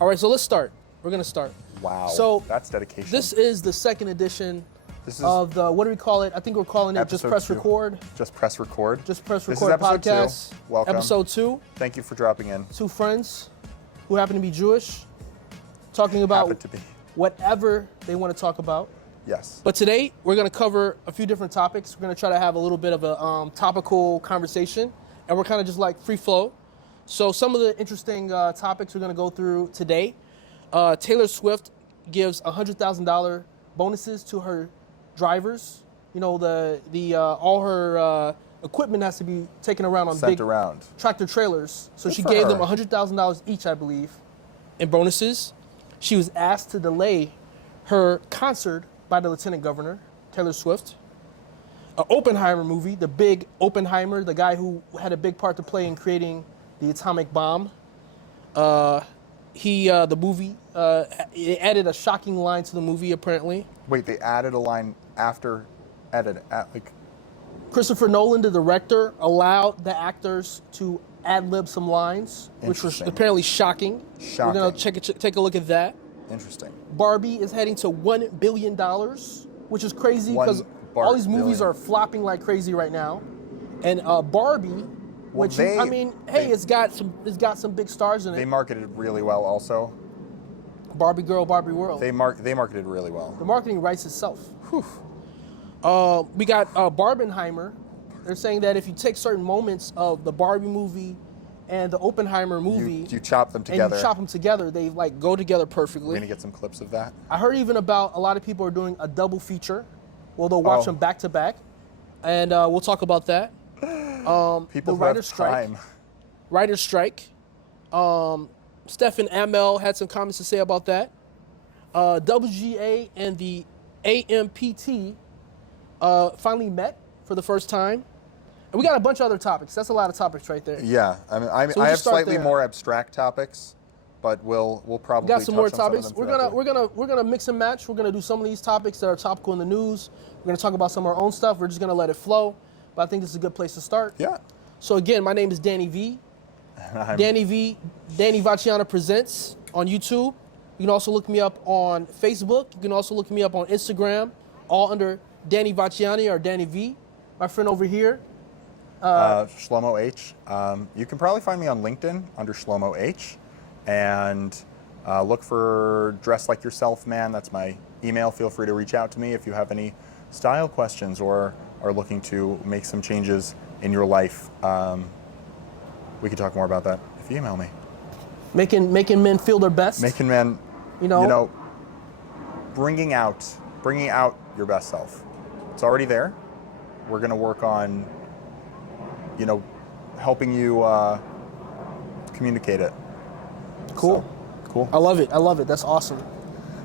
All right, so let's start. We're gonna start. Wow. So that's dedication. This is the second edition of the, what do we call it? I think we're calling it Just Press Record. Just Press Record. Just Press Record podcast. 2. Welcome. Episode 2. Thank you for dropping in. 2 friends who happen to be Jewish, talking about whatever they want to talk about. Yes. But today we're going to cover a few different topics. We're going to try to have a little bit of a topical conversation, and we're kind of just like free flow. So some of the interesting topics we're going to go through today. Taylor Swift gives $100,000 bonuses to her drivers. You know, all her equipment has to be taken around on big tractor trailers. So she gave them $100,000 each, I believe, in bonuses. She was asked to delay her concert by the Lieutenant Governor, Taylor Swift. An Oppenheimer movie, the big Oppenheimer, the guy who had a big part to play in creating the atomic bomb. The movie, it added a shocking line to the movie, apparently. Wait, they added a line after like... Christopher Nolan, the director, allowed the actors to ad-lib some lines, which was apparently shocking. We're going to take a look at that. Interesting. Barbie is heading to $1 billion, which is crazy because all these movies are flopping like crazy right now. And Barbie... it's got some big stars in it. They marketed really well also. Barbie Girl, Barbie World. They marketed really well. The marketing writes itself. Whew. We got Barbenheimer. They're saying that if you take certain moments of the Barbie movie and the Oppenheimer movie, you chop them together. They like go together perfectly. We're gonna get some clips of that. I heard even about a lot of people are doing a double feature. Well, they'll watch them back to back, and we'll talk about that. People the writer's strike. Writer's strike. Steph and Amell had some comments to say about that. WGA and the AMPTP finally met for the first time. And we got a bunch of other topics. That's a lot of topics right there. Yeah, I have slightly more abstract topics, but we'll probably got some more topics. Some of them we're gonna mix and match. We're gonna do some of these topics that are topical in the news. We're gonna talk about some of our own stuff. We're just gonna let it flow. But I think this is a good place to start. Yeah. So again, my name is Danny V. Danny Vacciana Presents on YouTube. You can also look me up on Facebook. You can also look me up on Instagram, all under Danny Vacciani or Danny V. My friend over here. Shlomo H. You can probably find me on LinkedIn under Shlomo H. And look for Dress Like Yourself Man. That's my email. Feel free to reach out to me if you have any style questions or are looking to make some changes in your life. We could talk more about that if you email me. Making men feel their best. Making men, bringing out your best self. It's already there. We're gonna work on, helping you communicate it. Cool. So, cool. I love it. That's awesome.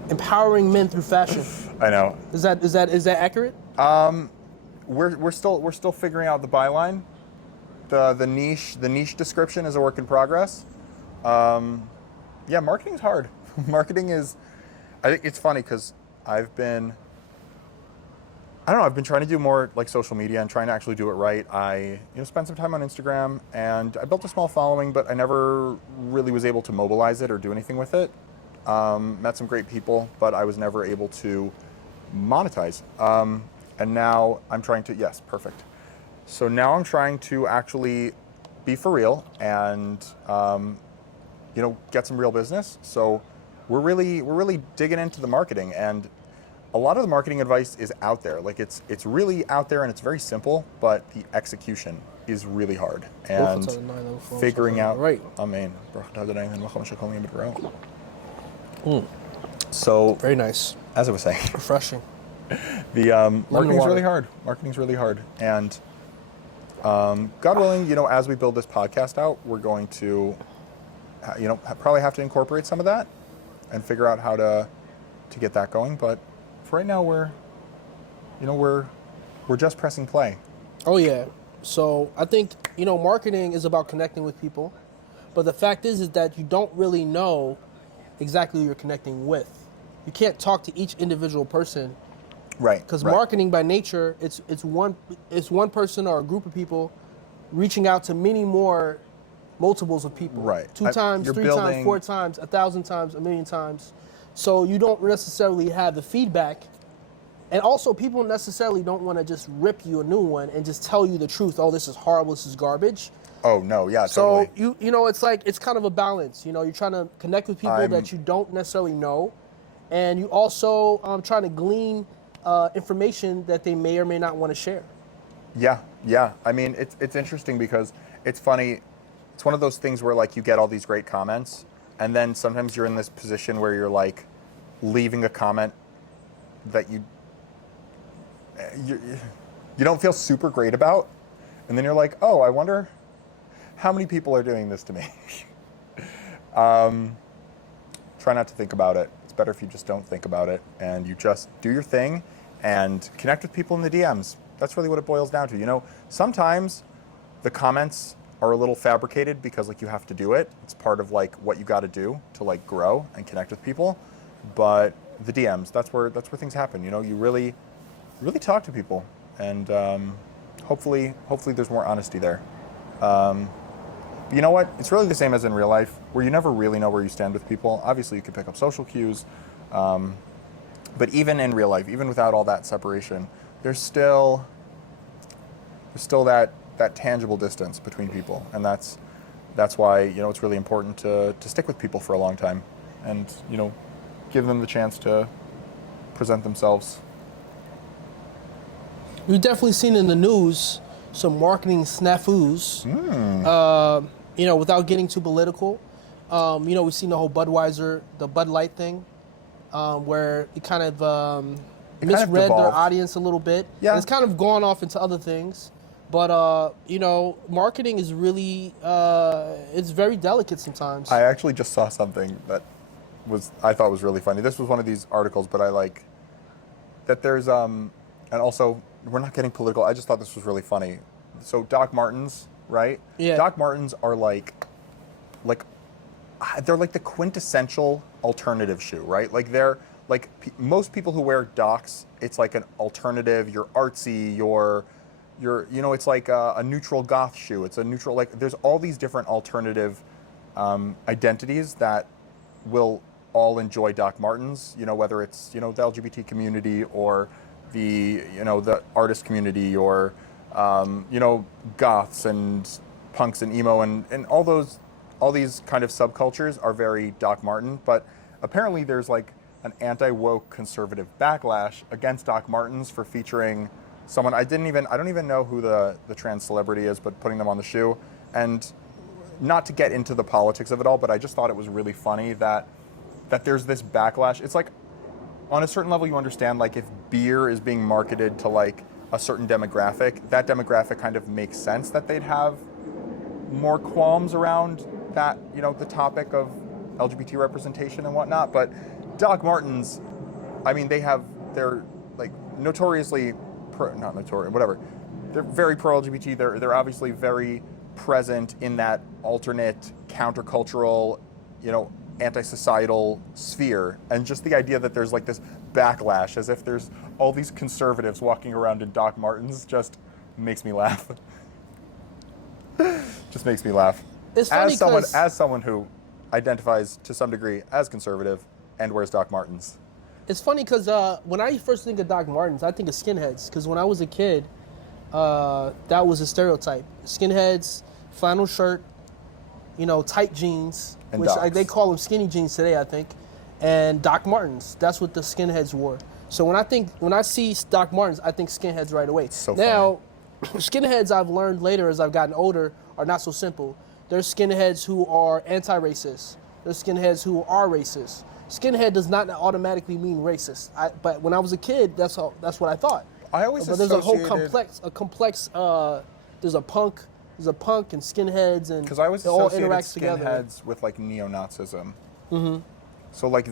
Empowering men through fashion. I know. Is that accurate? We're still figuring out the byline. The niche description is a work in progress. Marketing's hard. I think it's funny because I've been trying to do more like social media and trying to actually do it right. I spent some time on Instagram and I built a small following, but I never really was able to mobilize it or do anything with it. Met some great people, but I was never able to monetize. And now I'm trying to, yes, perfect. So now I'm trying to actually be for real and, get some real business. So we're really digging into the marketing, and a lot of the marketing advice is out there. Like it's really out there and it's very simple, but the execution is really hard. And figuring out, Amen. So very nice. As I was saying, refreshing. The marketing's really hard. Marketing's really hard, and God willing, as we build this podcast out, we're going to, probably have to incorporate some of that and figure out how to get that going. But for right now, we're just pressing play. Oh yeah. So I think marketing is about connecting with people, but the fact is that you don't really know exactly who you're connecting with. You can't talk to each individual person. Right. Because marketing by nature, it's one person or a group of people reaching out to many more multiples of people. Right. Two times, you're 3 times, building- 4 times, 1,000 times, 1,000,000 times. So you don't necessarily have the feedback. And also, people necessarily don't want to just rip you a new one and just tell you the truth. Oh, this is horrible. This is garbage. Oh no, yeah, So totally. you know, it's like it's kind of a balance. You know, you're trying to connect with people that you don't necessarily know, and you also trying to glean information that they may or may not want to share. Yeah. I mean, it's interesting because it's funny. It's one of those things where like you get all these great comments, and then sometimes you're in this position where you're like leaving a comment that you don't feel super great about, and then you're like, oh, I wonder how many people are doing this to me. Try not to think about it. It's better if you just don't think about it and you just do your thing and connect with people in the DMs. That's really what it boils down to. You know, sometimes the comments are a little fabricated because like you have to do it. It's part of like what you got to do to like grow and connect with people. But the DMs, that's where things happen. You know, you really talk to people, and hopefully there's more honesty there. You know what? It's really the same as in real life, where you never really know where you stand with people. Obviously, you can pick up social cues, but even in real life, even without all that separation, there's still that tangible distance between people, and that's why, you know, it's really important to stick with people for a long time, and, you know, give them the chance to present themselves. We've definitely seen in the news some marketing snafus. You know, without getting too political, you know, we've seen the whole Budweiser, the Bud Light thing, where it kind of misread their audience a little bit. Yeah. And it's kind of gone off into other things. But, you know, marketing is really, it's very delicate sometimes. I actually just saw something that I thought was really funny. This was one of these articles, but I like that there's, and also, we're not getting political. I just thought this was really funny. So Doc Martens, right? Yeah. Doc Martens are they're like the quintessential alternative shoe, right? Like they're like most people who wear Docs, it's like an alternative. You're artsy. You're you know, it's like a neutral goth shoe. It's a neutral, like there's all these different alternative identities that will all enjoy Doc Martens. You know, whether it's, you know, the LGBT community or the, you know, the artist community or you know, goths and punks and emo and all these kind of subcultures are very Doc Marten, but apparently there's like an anti-woke conservative backlash against Doc Martens for featuring someone I don't even know who the trans celebrity is, but putting them on the shoe. And not to get into the politics of it all, but I just thought it was really funny that there's this backlash. It's like, on a certain level, you understand, like, if beer is being marketed to like a certain demographic, that demographic kind of makes sense that they'd have more qualms around that, you know, the topic of LGBT representation and whatnot. But Doc Martens, I mean, they're like notoriously not notorious, whatever. They're very pro-LGBT. They're obviously very present in that alternate countercultural, you know, anti-societal sphere, and just the idea that there's like this backlash as if there's all these conservatives walking around in Doc Martens just makes me laugh. Just makes me laugh. It's funny as someone who identifies to some degree as conservative and wears Doc Martens. It's funny because when I first think of Doc Martens, I think of skinheads. Because when I was a kid, that was a stereotype. Skinheads, flannel shirt, you know, tight jeans, and which Docs. they call them skinny jeans today, I think, and Doc Martens. That's what the skinheads wore. So when I see Doc Martens, I think skinheads right away. So now, skinheads, I've learned later as I've gotten older, are not so simple. There's skinheads who are anti-racist. There's skinheads who are racist. Skinhead does not automatically mean racist. But when I was a kid, that's what I thought. I always But there's a whole associated- complex. There's a punk and skinheads, and Because I always it all associated interacts together. skinheads with like neo-Nazism. Mm-hmm. So like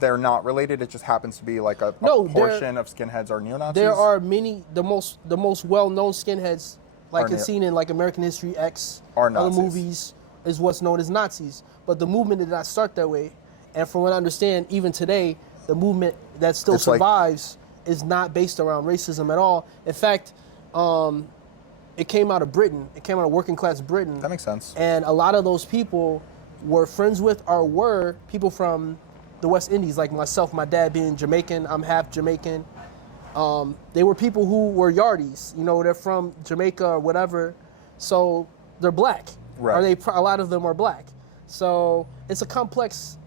they're not related. It just happens to be like a portion of skinheads are neo-Nazis. There are many. The most well-known skinheads, like Are it's seen in like American History X, Are other Nazis. movies, is what's known as Nazis. But the movement did not start that way. And from what I understand, even today, the movement that still It's like- survives is not based around racism at all. In fact, it came out of Britain. It came out of working class Britain. That makes sense. And a lot of those people were friends with or were people from the West Indies, like myself, my dad being Jamaican, I'm half Jamaican. They were people who were Yardies, you know, they're from Jamaica or whatever, so they're black. Right. Or a lot of them are black. So it's a complex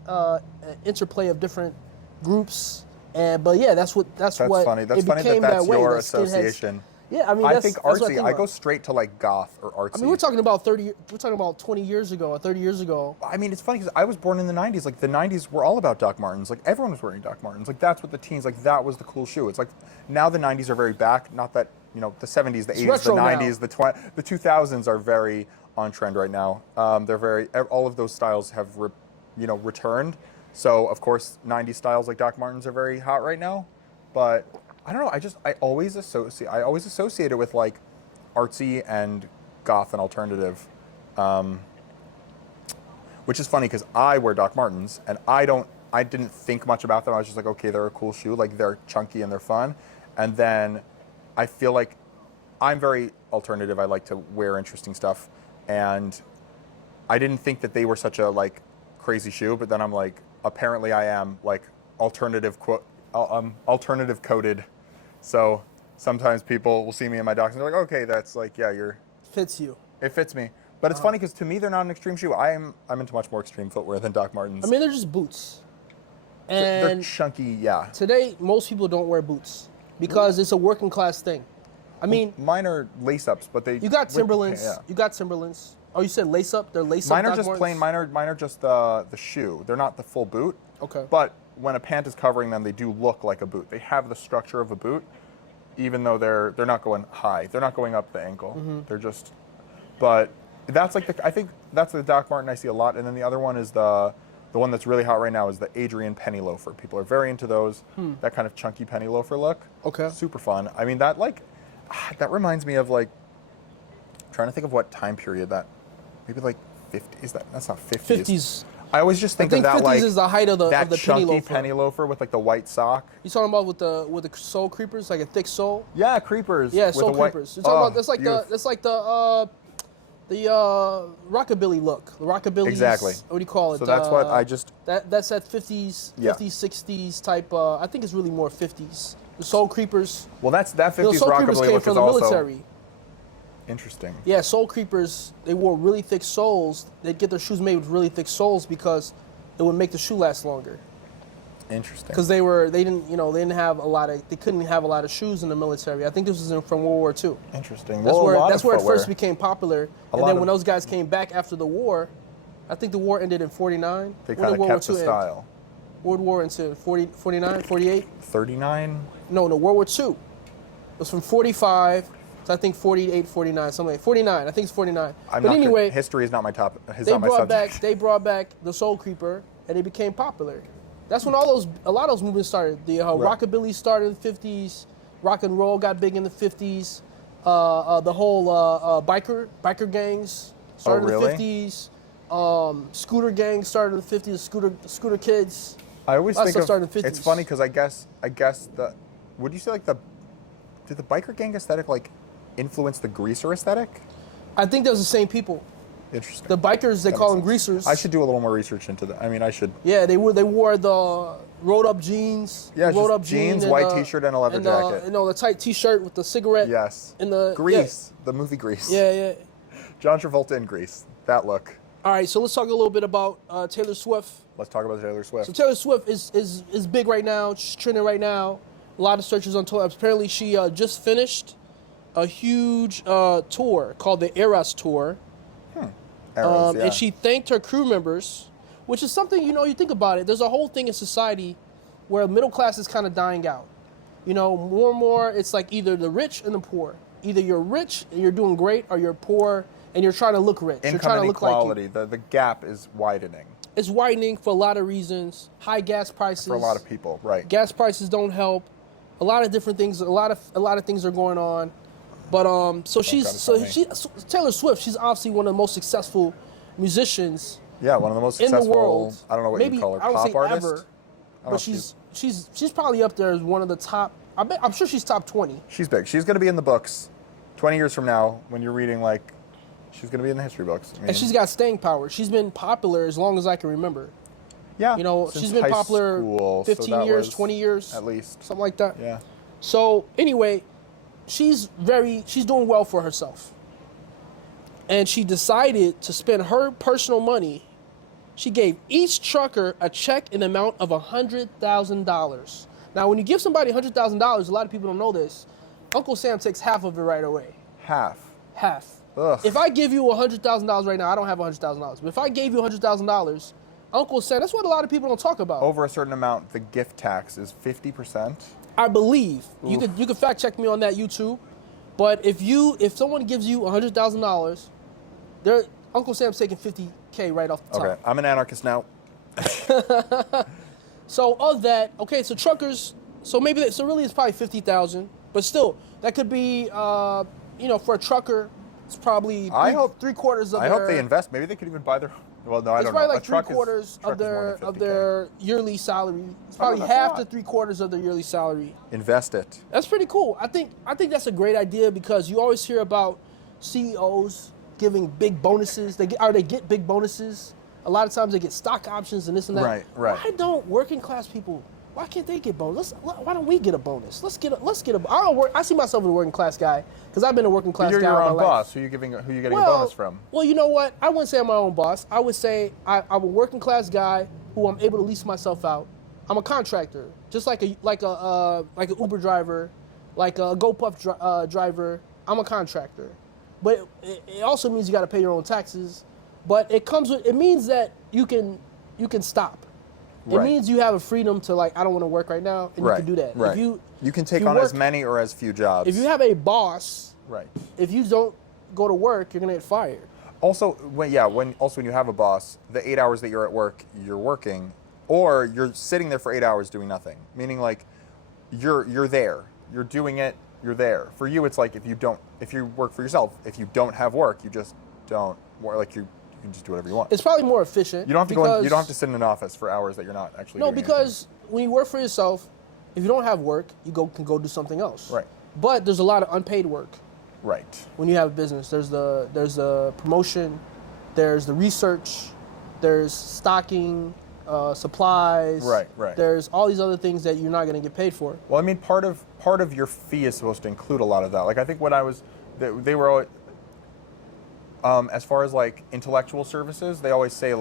interplay of different groups. But yeah, that's what funny. That's it funny became that's that way. your That skinheads- association. Yeah, I mean, I think that's what artsy. I go about. straight to like goth or artsy. I mean, we're talking about 20 years ago or 30 years ago. I mean, it's funny because I was born in the 90s. Like, the 90s were all about Doc Martens. Like, everyone was wearing Doc Martens. Like, that's what the teens, like, that was the cool shoe. It's like, now the 90s are very back. Not that, you know, the 70s, the 80s, the 90s, the 2000s are very on trend right now. They're very, all of those styles have, returned. So, of course, 90s styles like Doc Martens are very hot right now. But, I don't know, I always associate it with, like, artsy and goth and alternative, which is funny because I wear Doc Martens and I didn't think much about them. I was just like, okay, they're a cool shoe, like they're chunky and they're fun. And then I feel like I'm very alternative. I like to wear interesting stuff, and I didn't think that they were such a like crazy shoe. But then I'm like, apparently I am like alternative coded. So sometimes people will see me in my Docs and they're like, okay, that's like, yeah, Fits you. it fits me. But it's funny because to me, they're not an extreme shoe. I'm into much more extreme footwear than Doc Martens. I mean, they're just boots. They're And chunky, yeah. today, most people don't wear boots because it's a working class thing. I mean, Mine are lace-ups, but they... you got with- Timberlands. yeah. You got Timberlands. Oh, you said lace up? They're lace up. Mine are Doc just Martens? plain. Mine are just the shoe. They're not the full boot. Okay. But when a pant is covering them, they do look like a boot. They have the structure of a boot, even though they're not going high. They're not going up the ankle. Mm-hmm. They're just... But that's like I think that's the Doc Marten I see a lot. And then the other one is the one that's really hot right now is the Adrian penny loafer. People are very into those. That kind of chunky penny loafer look. Okay. Super fun. I mean, that reminds me of like, trying to think of what time period that, maybe like 50s. That's not 50s. 50s. I always just think I think of that 50s like is the height of the that penny chunky loafer. penny loafer with like the white sock. You talking about with the sole creepers, like a thick sole? Yeah, creepers. Yeah, with sole the white- creepers. You're talking about that's like youth. the rockabilly look. The rockabilly. Exactly. What do you call it? So that's what I just. That's that 50s, Yeah. 50s, 60s type. I think it's really more 50s. The soul creepers. Well, that 50s Soul creepers rockabilly came look from is the also military. interesting. Yeah, soul creepers. They wore really thick soles. They'd get their shoes made with really thick soles because it would make the shoe last longer. Interesting. Because they couldn't have a lot of shoes in the military. I think this was from World War II. Interesting. That's Well, that's where it footwear. first became popular. A And lot then of- when those guys came back after the war, I think the war ended in 49. They When kind did of World kept War the II style. End? World War into 40, 49, 48? 39. No, World War II. It was from 45 to I think 48, 49, something like 49. I think it's 49. I'm But not good. anyway, History is not my top. Is they not my subject. brought back the Soul Creeper, and it became popular. That's when a lot of those movements started. The Right. rockabilly started in the 50s. Rock and roll got big in the 50s. The whole biker gangs started in really? the 50s. Scooter gangs started in the 50s. Scooter kids. I always A lot of think stuff of started in the 50s. it's funny because I guess would you say like did the biker gang aesthetic like influence the greaser aesthetic? I think those are the same people. Interesting. The bikers, they That call makes them sense. greasers. I should do a little more research into that. I mean, I should. Yeah, they wore the rolled up jeans. Yeah, rolled just up jeans, and, white t-shirt, and a leather jacket. The tight t-shirt with the cigarette. Yes. And the Grease, the movie Grease. Yeah. John Travolta in Grease. That look. All right, so let's talk a little bit about Taylor Swift. Let's talk about Taylor Swift. So Taylor Swift is big right now. She's trending right now. A lot of searches on Twitter. Apparently, she just finished a huge tour called the Eras Tour. Arrows, yeah. And she thanked her crew members, which is something, you think about it. There's a whole thing in society where middle class is kind of dying out. More and more, it's like either the rich and the poor. Either you're rich and you're doing great, or you're poor and you're trying to look rich. You're Income trying to look inequality. like The gap is widening it's widening for a lot of reasons. High gas prices. for a lot of people. Right. Gas prices don't help. A lot of different things. A lot of things are going on. But Taylor Swift. She's obviously one of the most successful musicians Yeah, one of the most in successful. the world. I don't know what Maybe, you call her. I would Pop say artist. ever. I don't know But if she's probably up there as one of the top. I'm sure she's top 20. She's big. She's going to be in the books 20 years from now, when you're reading, like, she's going to be in the history books. I mean, And she's got staying power. She's been popular as long as I can remember. yeah. You know, since she's been high popular school, 15 so that years, was 20 years. At least. Something like that. Yeah. So, anyway, she's doing well for herself. And she decided to spend her personal money. She gave each trucker a check in the amount of $100,000. Now, when you give somebody $100,000, a lot of people don't know this. Uncle Sam takes half of it right away. Half. Half. Ugh. If I give you $100,000 right now, I don't have $100,000. But if I gave you $100,000, Uncle Sam, that's what a lot of people don't talk about. Over a certain amount, the gift tax is 50%. I believe. Oof. You could fact check me on that YouTube. But if someone gives you $100,000, Uncle Sam's taking $50K right off the top. Okay, I'm an anarchist now. So of that, okay, so truckers, so really it's probably 50,000, but still that could be, for a trucker, it's probably three quarters of I their. hope they invest. Maybe they could even buy their. Well, no, I It's don't know. probably like A truck 3/4 truck of is more than 50K. their yearly salary. It's probably that's a half lot. to 3/4 of their yearly salary. Invest it. That's pretty cool. I think that's a great idea because you always hear about CEOs giving big bonuses. They get big bonuses. A lot of times they get stock options and this and that. Right. Why don't working class people? Why can't they get bonus? Why don't we get a bonus? Let's get a. I see myself as a working class guy because I've been a working class You're guy. your all own my life. boss. Who you getting a bonus from? Well, you know what? I wouldn't say I'm my own boss. I would say I'm a working class guy who I'm able to lease myself out. I'm a contractor, just like an Uber driver, like a GoPuff driver. I'm a contractor, but it also means you got to pay your own taxes. But it means that you can stop. It Right. means you have a freedom to I don't want to work right now, and you can do that. Right. If you can take you on work- as many or as few jobs. If you have a boss, Right. if you don't go to work, you're gonna get fired. Also, when you have a boss, the 8 hours that you're at work, you're working, or you're sitting there for 8 hours doing nothing. Meaning you're there, you're doing it, you're there. For you, it's like if you work for yourself, if you don't have work, you just don't work. You can just do whatever you want. It's probably more efficient. You don't have to you don't have to sit in an office for hours that you're not actually. No, doing because when you work for yourself, if you don't have work, you can go do something else. Right. But there's a lot of unpaid work anything. Right. when you have a business. There's the promotion, there's the research, there's stocking, supplies. Right. There's all these other things that you're not going to get paid for. Well, I mean, part of your fee is supposed to include a lot of that. Like I think when they were always, as far as intellectual services, they always say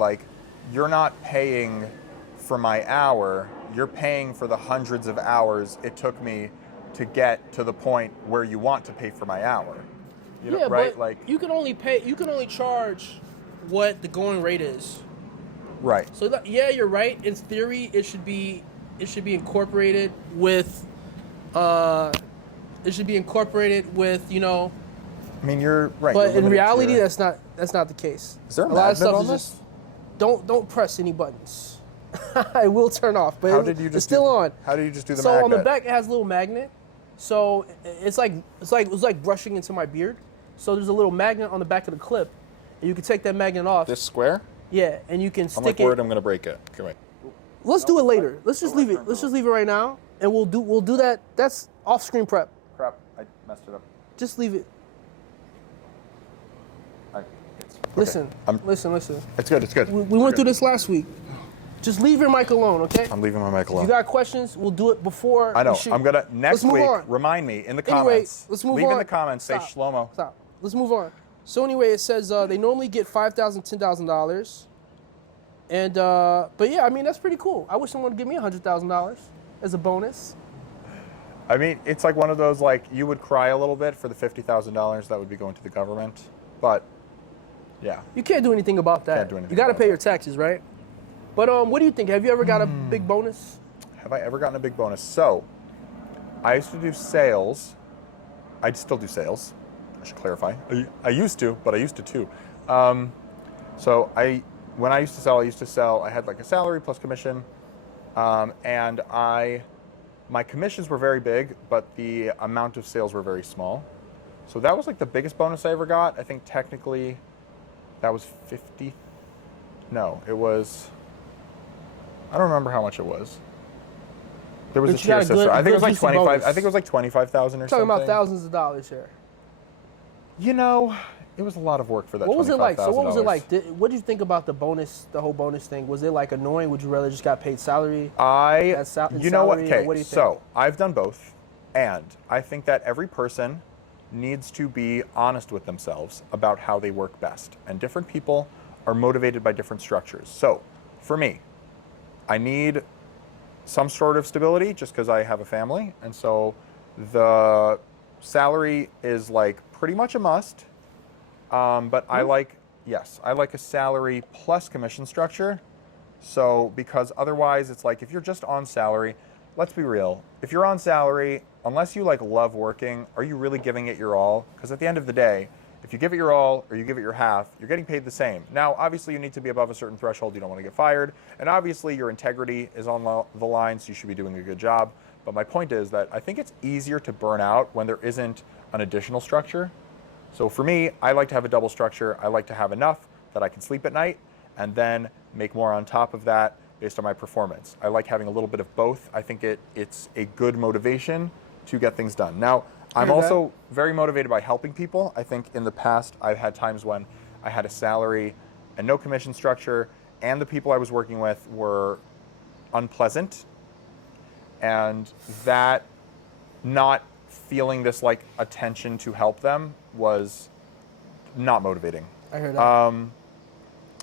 you're not paying for my hour, you're paying for the hundreds of hours it took me to get to the point where you want to pay for my hour. Right? But you can only charge what the going rate is. Right. So you're right. In theory, it should be incorporated with. It should be incorporated with I mean, you're right. But you're in limited reality, to that's not the case. Is there a lot of magnet stuff on is this? just don't press any buttons. I will turn off, but How did you it's just still on. How do you just do the So magnet? on the back it has a little magnet. So it's like brushing into my beard. So there's a little magnet on the back of the clip, and you can take that magnet off. This square? Yeah, and you can I'm stick it. worried I'm gonna break it. Come on. Let's do it later. Let's just leave it. Let's just leave it right now, and we'll do that. That's off-screen prep. Crap! I messed it up. Just leave it. Listen. Listen. It's good. It's good. We went through this last week. Just leave your mic alone, okay? I'm leaving my mic alone. If you got questions, we'll do it before. I know. we shoot. I'm gonna next Let's move week. on. Remind me in the Anyway, comments. let's move Leave on. in the comments. Say Stop. Shlomo. Stop. Let's move on. So anyway, it says they normally get $5,000, $10,000, and but yeah, I mean that's pretty cool. I wish someone would give me $100,000 as a bonus. I mean, it's like one of those you would cry a little bit for the $50,000 that would be going to the government, but yeah. You can't do anything about that. Can't do anything You got to about pay that. your taxes, right? But what do you think? Have you ever got a big bonus? Have I ever gotten a big bonus? So, I used to do sales. I still do sales. I should clarify. I used to, but I used to too. So when I used to sell, I had a salary plus commission, and my commissions were very big, but the amount of sales were very small. So that was the biggest bonus I ever got. I think technically, that was 50. No, it was. I don't remember how much it was. There was But a you got tier a system. good- I think it was good decent 25. bonus. I think it was 25,000 or Talking something. about thousands of dollars here. You know, it was a lot of work for that. What was it like? So what was it $25,000. like? What did you think about the bonus, the whole bonus thing? Was it like annoying? Would you rather just got paid salary? You know what? Okay, what do you think? so I've done both, and I think that every person needs to be honest with themselves about how they work best, and different people are motivated by different structures. So, for me, I need some sort of stability just because I have a family, and so the salary is like pretty much a must. But I like a salary plus commission structure. So, because otherwise it's like if you're just on salary, let's be real. If you're on salary, unless you like love working, are you really giving it your all? Because at the end of the day, if you give it your all or you give it your half, you're getting paid the same. Now, obviously you need to be above a certain threshold. You don't want to get fired. And obviously your integrity is on the line, so you should be doing a good job. But my point is that I think it's easier to burn out when there isn't an additional structure. So for me, I like to have a double structure. I like to have enough that I can sleep at night and then make more on top of that based on my performance. I like having a little bit of both. I think it's a good motivation to get things done. Now, I'm also very motivated by helping people. I think in the past, I've had times when I had a salary and no commission structure, and the people I was working with were unpleasant, and that not feeling this like attention to help them was not motivating. I heard that.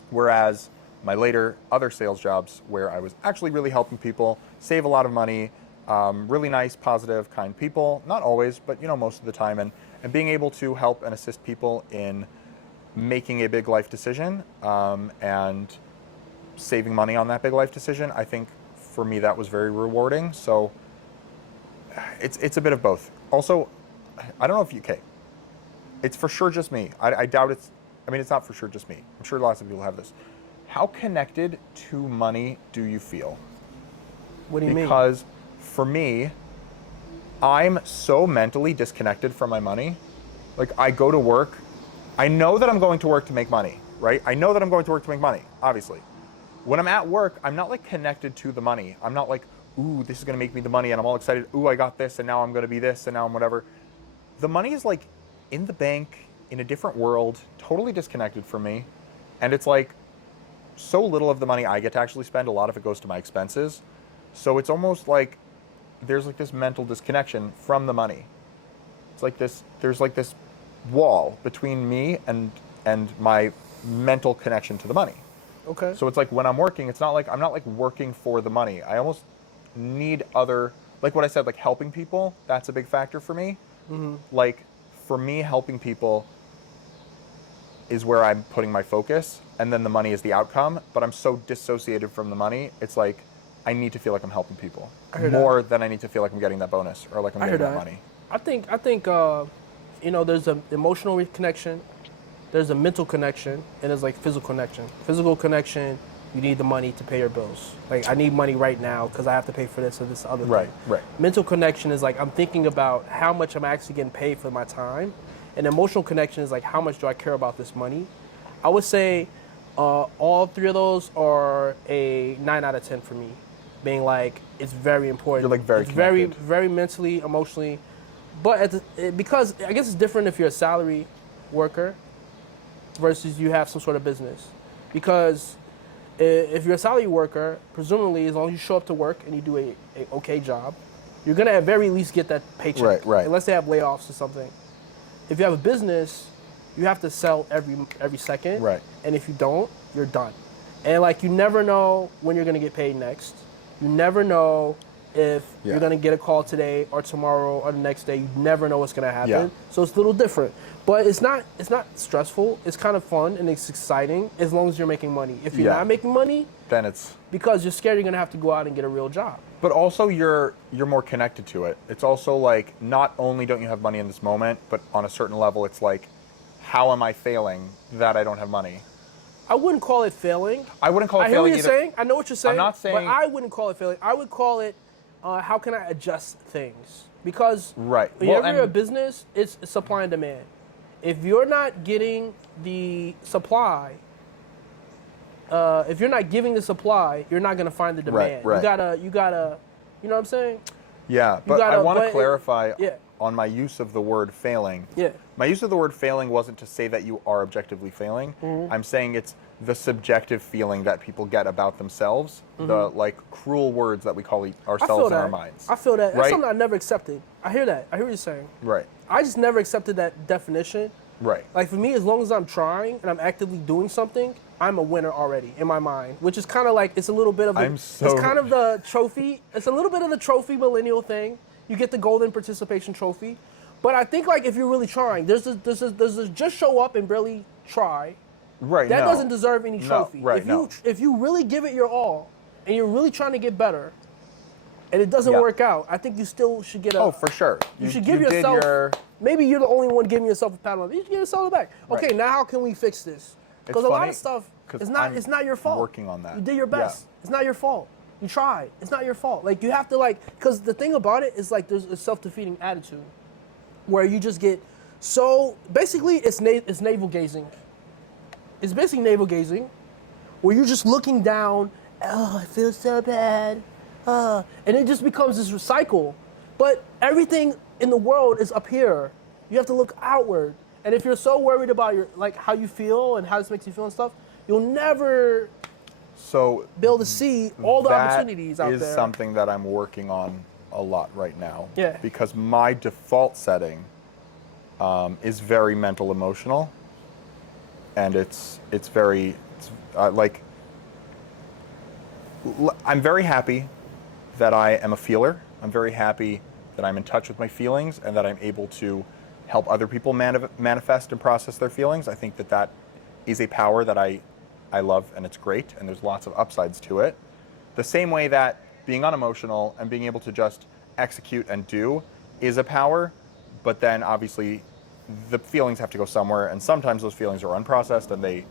Whereas my later other sales jobs where I was actually really helping people save a lot of money, really nice, positive, kind people, not always, but most of the time, and being able to help and assist people in making a big life decision and saving money on that big life decision, I think for me that was very rewarding. So it's a bit of both. Also, I don't know if it's for sure just me. I doubt it's not for sure just me. I'm sure lots of people have this. How connected to money do you feel? What do you mean? Because for me, I'm so mentally disconnected from my money. Like, I go to work, I know that I'm going to work to make money, right? I know that I'm going to work to make money, obviously. When I'm at work, I'm not like connected to the money. I'm not like, ooh, this is gonna make me the money and I'm all excited. Ooh, I got this and now I'm gonna be this and now I'm whatever. The money is like in the bank, in a different world, totally disconnected from me. And it's like so little of the money I get to actually spend, a lot of it goes to my expenses. So it's almost like there's like this mental disconnection from the money. It's like there's like this wall between me and my mental connection to the money. Okay. So it's like when I'm working, it's not like I'm not like working for the money. I almost need other, like what I said, like helping people, that's a big factor for me. Mm-hmm. Like for me, helping people is where I'm putting my focus, and then the money is the outcome, but I'm so dissociated from the money, it's like I need to feel like I'm helping people more than I need to feel like I'm getting that bonus or like I'm getting that money. I think there's an emotional connection, there's a mental connection, and there's like physical connection. Physical connection, you need the money to pay your bills. Like, I need money right now because I have to pay for this or this other thing. Right. Mental connection is like I'm thinking about how much I'm actually getting paid for my time. And emotional connection is like how much do I care about this money. I would say all three of those are a 9 out of 10 for me. Being like, it's very important. You're like very it's connected. very mentally, emotionally. But because I guess it's different if you're a salary worker versus you have some sort of business. Because if you're a salary worker, presumably as long as you show up to work and you do a okay job, you're gonna at very least get that paycheck. Right. Unless they have layoffs or something. If you have a business, you have to sell every second. Right. And if you don't, you're done. And like you never know when you're gonna get paid next. You never know if you're gonna get a call today or tomorrow or the next day. You never know what's gonna happen. Yeah. So it's a little different. But it's not stressful. It's kind of fun and it's exciting as long as you're making money. If you're not making money, then it's because you're scared you're gonna have to go out and get a real job. But also you're more connected to it. It's also like not only don't you have money in this moment, but on a certain level it's like, how am I failing that I don't have money? I wouldn't call it failing. I wouldn't call it failing failing either. Saying. I know what you're saying. I'm not saying, but I wouldn't call it failing. I would call it how can I adjust things? Because whenever you're a business, it's supply and demand. If you're not getting the supply, if you're not giving the supply, you're not going to find the demand. Right. You gotta, you know what I'm saying? Yeah, but I want to clarify. Yeah. on my use of the word failing. Yeah. My use of the word failing wasn't to say that you are objectively failing. I'm saying it's the subjective feeling that people get about themselves, the like cruel words that we call ourselves in our minds. I feel that. That's right? something I never accepted. I hear that. I hear what you're saying. Right. I just never accepted that definition. Right. Like for me, as long as I'm trying and I'm actively doing something, I'm a winner already in my mind, which is kind of like, it's a little bit of it's kind of the trophy. It's a little bit of the trophy millennial thing. You get the golden participation trophy. But I think like if you're really trying, there's a just show up and really try. Right. That doesn't deserve any trophy. No, right, if you really give it your all and you're really trying to get better and it doesn't work out, I think you still should get a... Oh, for sure. You should give yourself... Maybe you're the only one giving yourself a pat on the back. You should give yourself a back. Okay, now how can we fix this? Because a lot of stuff, it's not your fault. Working on that. You did your best. Yeah. It's not your fault. You tried. It's not your fault. Like, you have to, like... Because the thing about it is, like, there's a self-defeating attitude where you just get so... Basically, it's navel-gazing. It's basically navel-gazing, where you're just looking down, oh, I feel so bad, and it just becomes this cycle. But everything in the world is up here. You have to look outward. And if you're so worried about how you feel and how this makes you feel and stuff, you'll never be able to see all the opportunities out there. That is something that I'm working on a lot right now. Yeah. Because my default setting is very mental emotional. And I'm very happy that I am a feeler. I'm very happy that I'm in touch with my feelings and that I'm able to help other people manifest and process their feelings. I think that is a power that I love, and it's great, and there's lots of upsides to it. The same way that being unemotional and being able to just execute and do is a power, but then obviously the feelings have to go somewhere, and sometimes those feelings are unprocessed and they,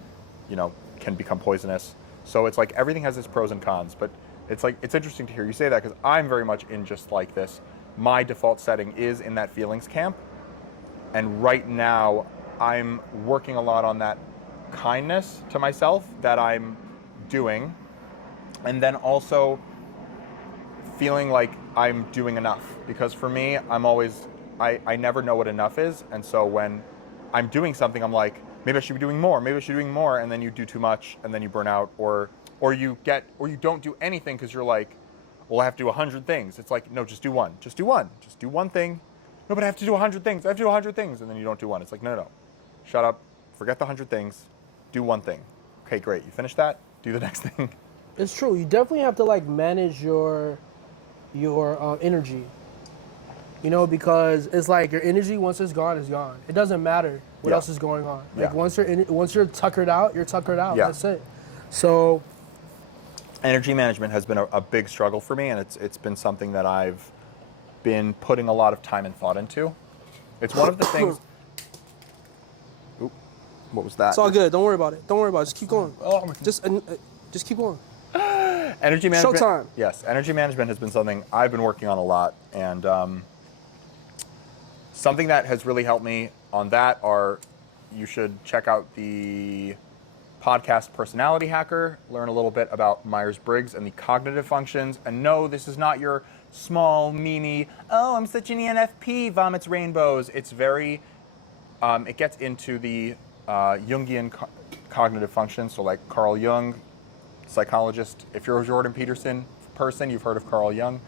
can become poisonous. So it's like everything has its pros and cons, but it's interesting to hear you say that because I'm very much in just like this. My default setting is in that feelings camp, and right now I'm working a lot on that kindness to myself that I'm doing, and then also feeling like I'm doing enough, because for me, I never know what enough is, and so when I'm doing something, I'm like, maybe I should be doing more, and then you do too much, and then you burn out, or you don't do anything because you're like, well, I have to do 100 things. It's like, no, just do one thing. No, but I have to do 100 things. I have to do 100 things, and then you don't do one. It's like, no, shut up, forget the 100 things, do one thing. Okay, great, you finish that, do the next thing. It's true. You definitely have to manage your energy. Because it's like your energy, once it's gone, is gone. It doesn't matter what else is going on. Once you're tuckered out, you're tuckered out. Yeah. That's it. So, energy management has been a big struggle for me, and it's been something that I've been putting a lot of time and thought into. It's one of the things. Oop, what was that? It's all good. Don't worry about it. Just keep going. Just keep going. Energy management. Showtime. Yes, energy management has been something I've been working on a lot, and something that has really helped me on that you should check out the podcast Personality Hacker, learn a little bit about Myers-Briggs and the cognitive functions, and no, this is not your small, meanie, oh, I'm such an ENFP, vomits rainbows. It's very, it gets into the Jungian cognitive functions, so like Carl Jung, psychologist. If you're a Jordan Peterson person, you've heard of Carl Jung.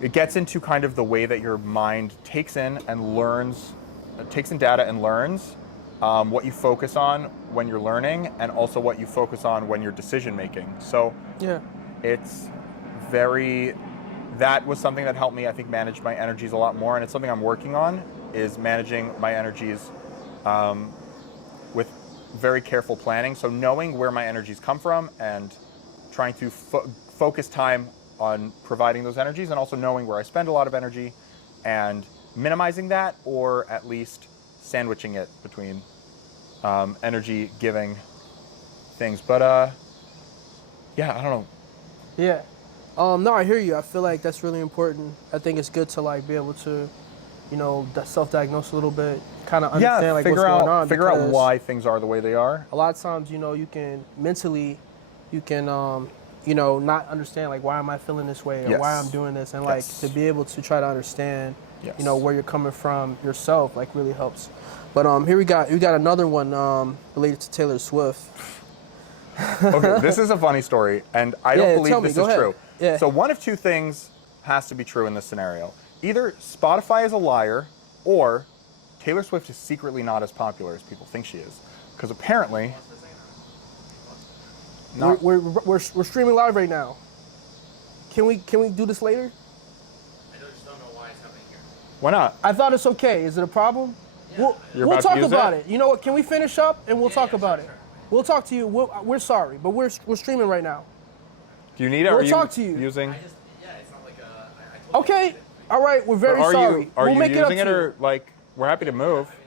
It gets into kind of the way that your mind takes in data and learns what you focus on when you're learning, and also what you focus on when you're decision making. So that was something that helped me, I think, manage my energies a lot more, and it's something I'm working on, is managing my energies with very careful planning. So knowing where my energies come from and trying to focus time on providing those energies, and also knowing where I spend a lot of energy and minimizing that, or at least sandwiching it between energy giving things. But I don't know. Yeah. No, I hear you. I feel like that's really important. I think it's good to be able to, self-diagnose a little bit, kind of understand what's going on. Figure out why things are the way they are. A lot of times, you can mentally, not understand like why am I feeling this way or why I'm doing this, and like to be able to try to understand, where you're coming from yourself, like really helps. But here we got another one related to Taylor Swift. Okay, this is a funny story, and I don't believe this is true. Yeah. So one of two things has to be true in this scenario. Either Spotify is a liar, or Taylor Swift is secretly not as popular as people think she is. Because apparently... We're streaming live right now. Can we do this later? I just don't know why it's happening here. Why not? I thought it's okay. Is it a problem? Yeah. We'll talk about it. You know what? Can we finish up and we'll talk about it? Sure. We'll talk to you. We're sorry, but we're streaming right now. Do you need it? We'll talk to you. Using? It's not like a. Okay. All right. We're very sorry. Are we'll you make using it up or like we're happy to move? I mean,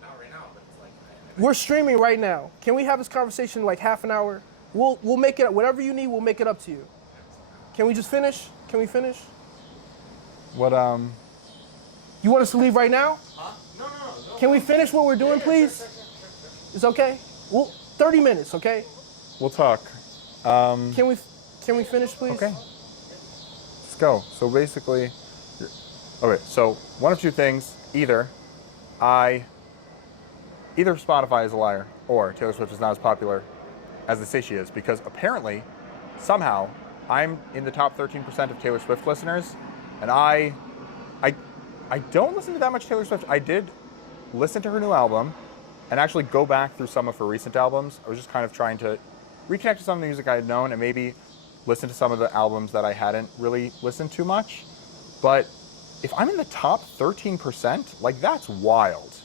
not right now, but it's like. We're streaming right now. Can we have this conversation in like half an hour? We'll make it. Whatever you need, we'll make it up to you. Can we just finish? Can we finish? What You want us to leave right now? Huh? No. Can we finish what we're doing, please? Sure. It's okay. 30 minutes, okay? We'll talk. Can we finish, please? Okay. Let's go. So basically, okay. So one of two things: either Spotify is a liar, or Taylor Swift is not as popular as they say she is, because apparently, somehow, I'm in the top 13% of Taylor Swift listeners, and I don't listen to that much Taylor Swift. I did listen to her new album, and actually go back through some of her recent albums. I was just kind of trying to reconnect to some of the music I had known, and maybe listen to some of the albums that I hadn't really listened to much. But if I'm in the top 13%, like that's wild.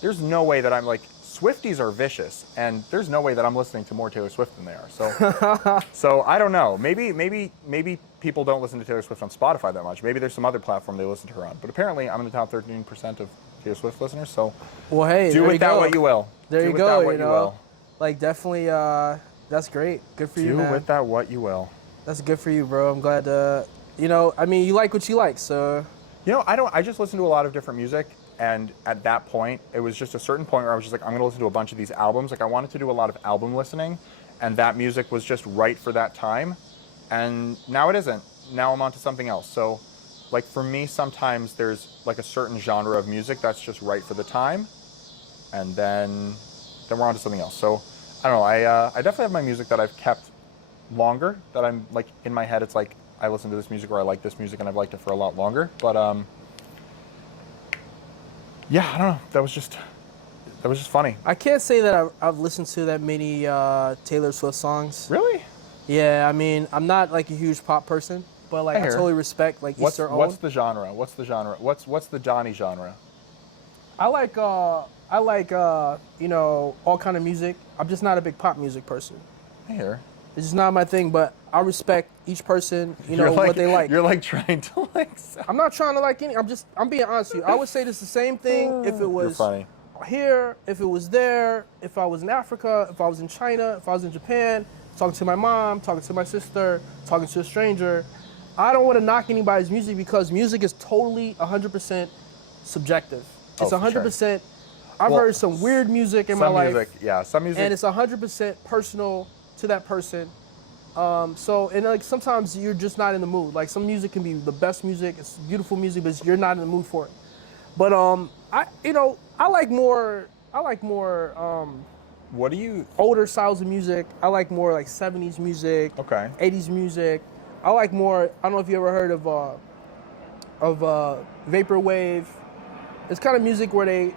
There's no way that I'm like, Swifties are vicious, and there's no way that I'm listening to more Taylor Swift than they are. So, so I don't know. Maybe people don't listen to Taylor Swift on Spotify that much. Maybe there's some other platform they listen to her on. But apparently, I'm in the top 13% of Taylor Swift listeners. So, well, hey, do with that what you will. There you go. You know, like definitely, that's great. Good for you, man. Do with that what you will. That's good for you, bro. I'm glad to, I mean, you like what you like, so. I just listen to a lot of different music. And at that point, it was just a certain point where I was just like, I'm going to listen to a bunch of these albums. Like, I wanted to do a lot of album listening, and that music was just right for that time. And now it isn't. Now I'm on to something else. So, like, for me, sometimes there's, like, a certain genre of music that's just right for the time, and then we're on to something else. So, I don't know. I definitely have my music that I've kept longer, that I'm, like, in my head, it's like, I listen to this music or I like this music, and I've liked it for a lot longer. But, yeah, I don't know. That was just funny. I can't say that I've listened to that many Taylor Swift songs. Really? Yeah, I mean, I'm not like a huge pop person, but like I totally respect like each their own. What's the genre? What's the Johnny genre? I like all kind of music. I'm just not a big pop music person. I hear. It's just not my thing, but I respect each person, what they like. You're like trying to like... I'm not trying to like any, I'm being honest with you. I would say this the same thing if it was here, if it was there, if I was in Africa, if I was in China, if I was in Japan, talking to my mom, talking to my sister, talking to a stranger. I don't want to knock anybody's music because music is totally 100% subjective. It's 100%. Sure. I've heard some weird music in my life. Some music. And it's 100% personal to that person. And like sometimes you're just not in the mood. Like some music can be the best music, it's beautiful music, but you're not in the mood for it. But I like more what do you older styles of music. I like more like 70s music, 80s music. I like more, I don't know if you ever heard of vaporwave. It's kind of music where they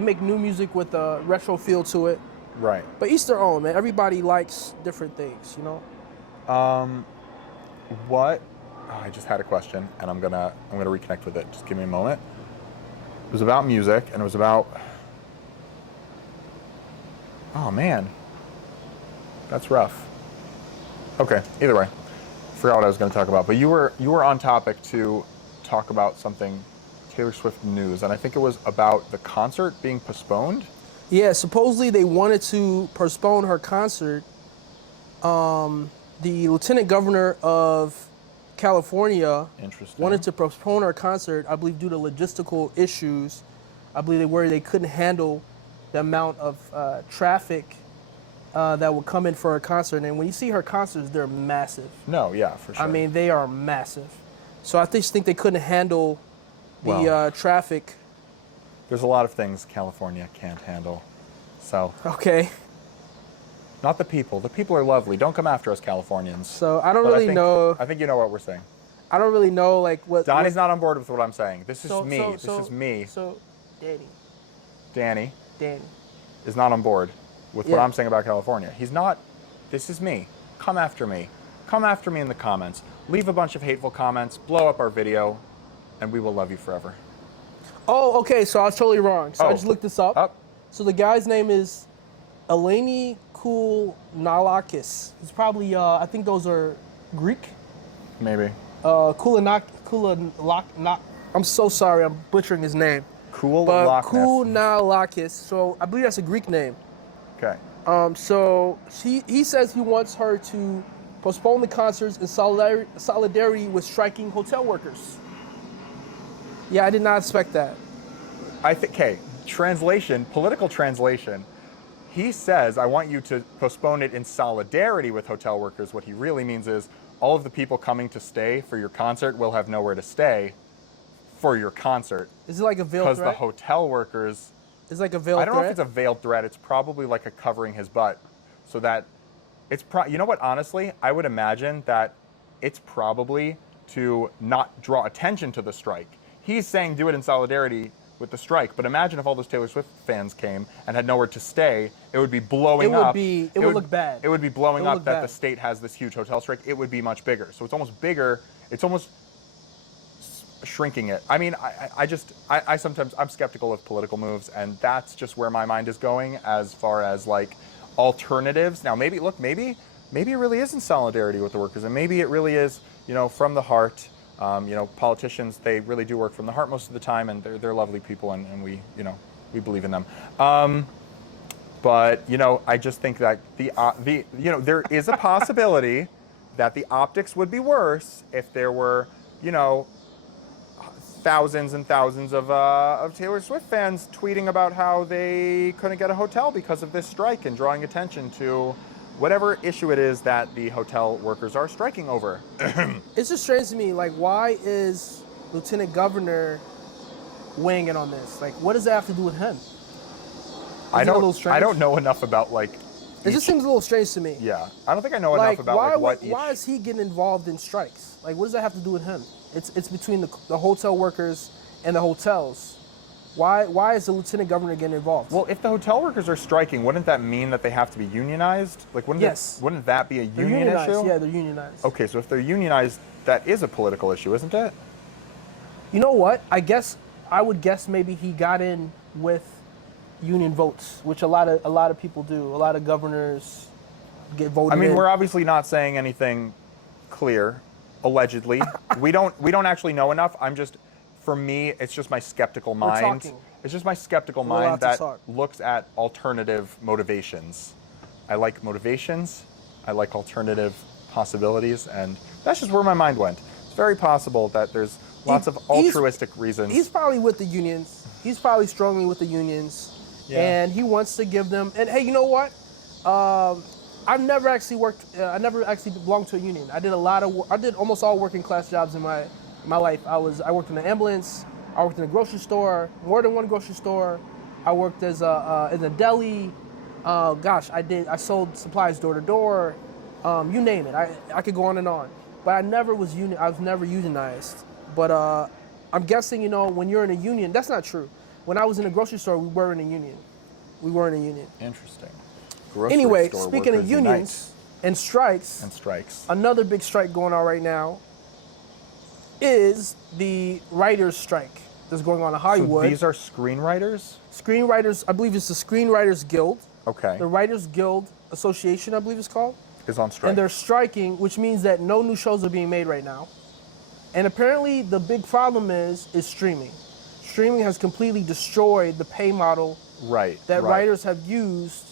make new music with a retro feel to it. Right. But each their own, man. Everybody likes different things, What? Oh, I just had a question, and I'm gonna reconnect with it. Just give me a moment. It was about music, and it was about. Oh man, that's rough. Okay. Either way, forgot what I was going to talk about. But you were on topic to talk about something, Taylor Swift news, and I think it was about the concert being postponed. Yeah, supposedly they wanted to postpone her concert. The lieutenant governor of California wanted to postpone her concert, I believe, due to logistical issues. I believe they couldn't handle the amount of traffic that would come in for her concert. And when you see her concerts, they're massive. No, yeah, for sure. I mean, they are massive. So I just think they couldn't handle the Well. traffic. There's a lot of things California can't handle. So, Okay. not the people. The people are lovely. Don't come after us, Californians. So I don't But really know. I think you know what we're saying. I don't really know like what. Donnie's what, not on board with what I'm saying. This is me. So, This is me. So, Danny Danny. is not on board with what Yeah. I'm saying about California. He's not. This is me. Come after me. Come after me in the comments. Leave a bunch of hateful comments. Blow up our video, and we will love you forever. Oh, okay. So I was totally wrong. So I Oh. just looked this up. Up. So the guy's name is Eleni Koulnalakis. He's probably. I think those are Greek. Maybe. I'm so sorry. I'm butchering his name. Cool. But Loch Ness. Koulnalakis. So I believe that's a Greek name. Okay. So he says he wants her to postpone the concerts in solidarity with striking hotel workers. Yeah, I did not expect that. I think. Okay. Translation. Political translation. He says, I want you to postpone it in solidarity with hotel workers. What he really means is all of the people coming to stay for your concert will have nowhere to stay for your concert. Is it like a veiled Because threat? the hotel workers, It's like a veiled I don't know if threat? it's a veiled threat. It's probably like a covering his butt. So that it's, you know what, honestly, I would imagine that it's probably to not draw attention to the strike. He's saying do it in solidarity with the strike, but imagine if all those Taylor Swift fans came and had nowhere to stay, it would be blowing up. It would look bad. It would be blowing It would up look that bad. the state has this huge hotel strike. It would be much bigger. So it's almost bigger. It's almost shrinking it. I mean, I sometimes, I'm skeptical of political moves, and that's just where my mind is going as far as like alternatives. Now, maybe it really is in solidarity with the workers, and maybe it really is, from the heart. Politicians, they really do work from the heart most of the time, and they're lovely people, and we believe in them. But I just think that there is a possibility that the optics would be worse if there were, thousands and thousands of Taylor Swift fans tweeting about how they couldn't get a hotel because of this strike and drawing attention to whatever issue it is that the hotel workers are striking over. It's just strange to me, like, why is Lieutenant Governor weighing in on this? Like, what does that have to do with him? I a little strange? don't know enough about like. It just seems a little strange to me. Yeah, I don't think I know Like, enough about what each. why is he getting involved in strikes? Like, what does that have to do with him? It's between the hotel workers and the hotels. Why is the lieutenant governor getting involved? Well, if the hotel workers are striking, wouldn't that mean that they have to be unionized? Like, wouldn't that be a they're union unionized. issue? Yeah, they're unionized. Okay, so if they're unionized, that is a political issue, isn't it? You know what? I would guess maybe he got in with union votes, which a lot of people do. A lot of governors get voted in. I mean, we're obviously not saying anything clear. Allegedly, we don't actually know enough. For me, it's just my skeptical mind. talking. It's just my skeptical We're allowed mind to that talk. looks at alternative motivations. I like motivations. I like alternative possibilities, and that's just where my mind went. It's very possible that there's lots of altruistic reasons. He's probably with the unions. He's probably strongly with the unions, and he wants to give them. And hey, you know what? I've never actually worked. I never actually belonged to a union. I did almost all working class jobs in my life. I worked in an ambulance. I worked in a grocery store, more than one grocery store. I worked as in a deli. I sold supplies door to door. You name it. I could go on and on. But I was never unionized. But I'm guessing, when you're in a union, that's not true. When I was in a grocery store, we were in a union. Interesting. Grocery Anyway, store speaking of workers unions and strikes, another big strike going on right now is the writers' strike that's going on in Hollywood. So these are screenwriters? Screenwriters, I believe it's the Screenwriters Guild. Okay. The Writers Guild Association, I believe it's called. Is on strike. And they're striking, which means that no new shows are being made right now. And apparently the big problem is streaming. Streaming has completely destroyed the pay model that writers have used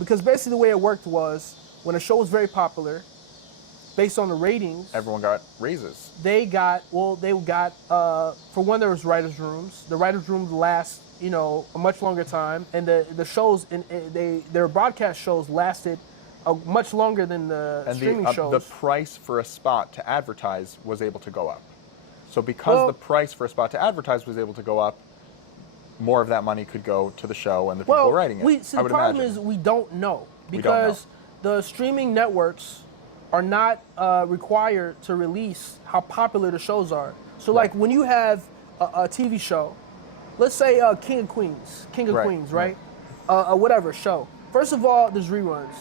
because basically the way it worked was when a show was very popular, based on the ratings, everyone got raises. for one, there was writers' rooms. The writers' rooms last a much longer time, and the shows their broadcast shows lasted much longer than the streaming shows. The price for a spot to advertise was able to go up. So because the price for a spot to advertise was able to go up, more of that money could go to the show and the people writing it. The problem is we don't know, because the streaming networks are not required to release how popular the shows are. So like when you have a TV show, let's say King of Queens, right? Whatever show. First of all, there's reruns.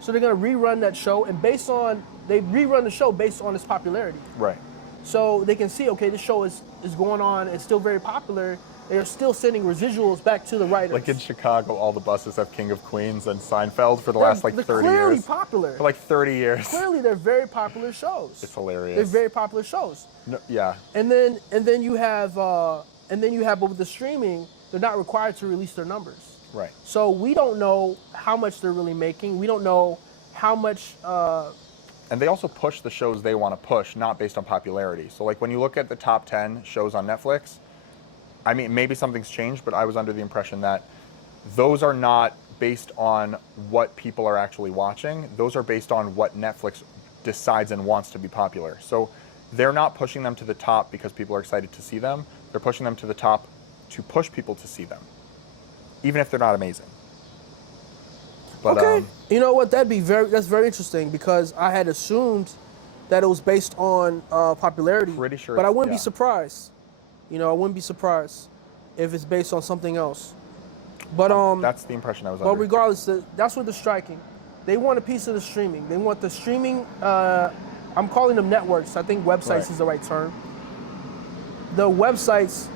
So they're gonna rerun that show, and they rerun the show based on its popularity. Right. So they can see, okay, this show is going on, it's still very popular. They're still sending residuals back to the writers. Like in Chicago, all the buses have King of Queens and Seinfeld for the last 30 years. They're clearly popular. For 30 years. Clearly, they're very popular shows. It's hilarious. They're very popular shows. No, yeah. And then you have but with the streaming, they're not required to release their numbers. Right. So we don't know how much they're really making. We don't know how much. And they also push the shows they want to push, not based on popularity. So like when you look at the top 10 shows on Netflix, I mean, maybe something's changed, but I was under the impression that those are not based on what people are actually watching. Those are based on what Netflix decides and wants to be popular. So they're not pushing them to the top because people are excited to see them. They're pushing them to the top to push people to see them, even if they're not amazing. But, okay, you know what? That's very interesting, because I had assumed that it was based on popularity. Pretty sure. But I wouldn't be surprised. I wouldn't be surprised if it's based on something else. But that's the impression I was under. But regardless, that's what they're striking. They want a piece of the streaming. They want the streaming. I'm calling them networks. I think websites is the right term. The websites,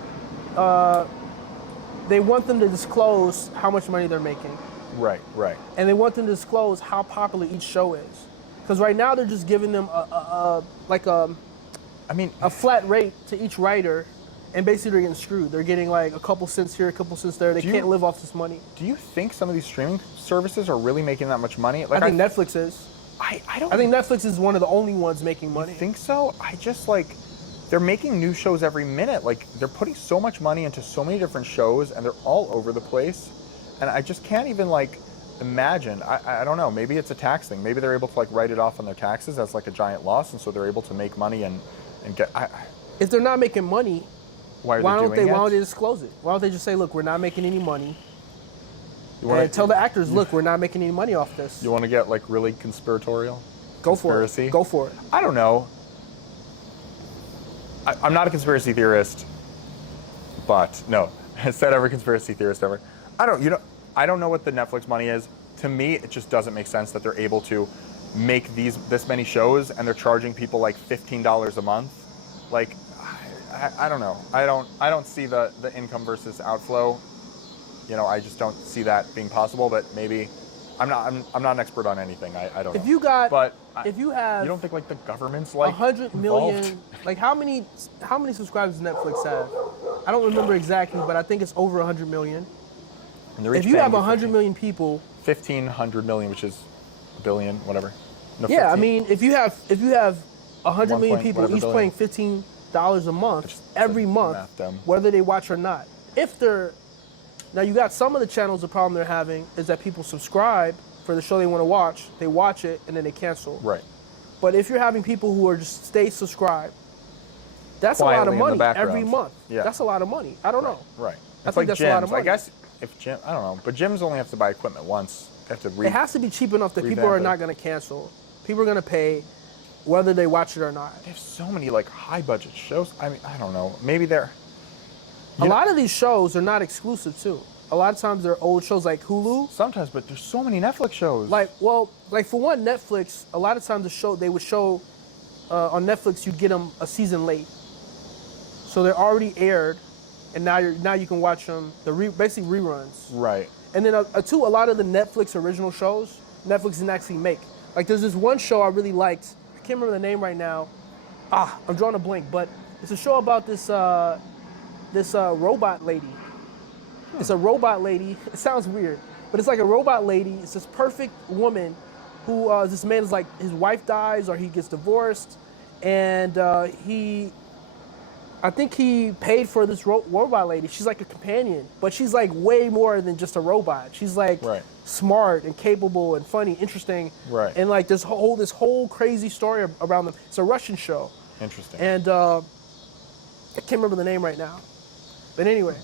they want them to disclose how much money they're making. Right. And they want them to disclose how popular each show is. Because right now they're just giving them a flat rate to each writer, and basically they're getting screwed. They're getting like a couple cents here, a couple cents there. They can't live off this money. Do you think some of these streaming services are really making that much money? I think Netflix is. I think Netflix is one of the only ones making money. You think so? I just they're making new shows every minute. Like, they're putting so much money into so many different shows, and they're all over the place. And I just can't even imagine. I don't know. Maybe it's a tax thing. Maybe they're able to write it off on their taxes as a giant loss, and so they're able to make money and get. If they're not making money, why don't they disclose it? Why don't they just say, look, we're not making any money? And tell the actors, look, we're not making any money off this. You want to get really conspiratorial? Go for it. Go for it. I don't know. I'm not a conspiracy theorist, but no, said every conspiracy theorist ever. I don't know what the Netflix money is. To me, it just doesn't make sense that they're able to make this many shows and they're charging people $15 a month. I don't know. I don't see the income versus outflow. I just don't see that being possible. But maybe I'm not an expert on anything. I don't know. If you have, you don't think the government's 100 million, involved? how many subscribers does Netflix have? I don't remember exactly, but I think it's over 100 million. If you have 100 million people, 1,500 million, which is a billion, whatever. No, yeah, 15. I mean, if you have 100 million people, each paying $15 a month every month, whether they watch or not. Now you got some of the channels. The problem they're having is that people subscribe for the show they want to watch. They watch it and then they cancel. Right. But if you're having people who are just stay subscribed, that's quietly a lot of money every month. Yeah. That's a lot of money. I don't know. Right. I think that's gyms. a lot of money. I guess if gym, I don't know, but gyms only have to buy equipment once. They have to it has to be cheap enough that people are not going to cancel. People are going to pay whether they watch it or not. They have so many high budget shows. I mean, I don't know. Maybe they're. A lot of these shows are not exclusive too. A lot of times they're old shows like Hulu. Sometimes, but there's so many Netflix shows. For one, Netflix. A lot of times they would show on Netflix. You'd get them a season late, so they're already aired, and now you can watch them. Basically reruns. Right. And then a lot of the Netflix original shows, Netflix didn't actually make. There's this one show I really liked. I can't remember the name right now. I'm drawing a blank, but it's a show about this robot lady. It's a robot lady. It sounds weird, but it's a robot lady. It's this perfect woman who this man is his wife dies or he gets divorced, and he I think he paid for this robot lady. She's like a companion, but she's like way more than just a robot. She's like Right. smart and capable and funny, interesting, Right. and like this whole crazy story around them. It's a Russian show, Interesting. and I can't remember the name right now, but anyway,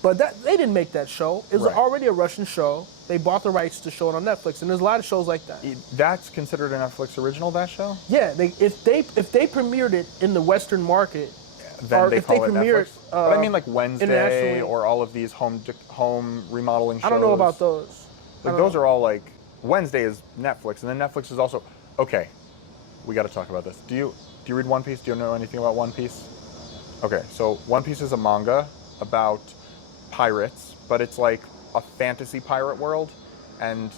but they didn't make that show. It was Right. already a Russian show. They bought the rights to show it on Netflix, and there's a lot of shows like that. That's considered a Netflix original, that show? Yeah, if they premiered it in the Western market. Then Or they if they call it premiere Netflix. it, But I mean, like Wednesday internationally. or all of these home remodeling shows. I don't know about those. I Like don't those know. are all like Wednesday is Netflix, and then Netflix is also okay. We got to talk about this. Do you read One Piece? Do you know anything about One Piece? Okay, so One Piece is a manga about pirates, but it's like a fantasy pirate world, and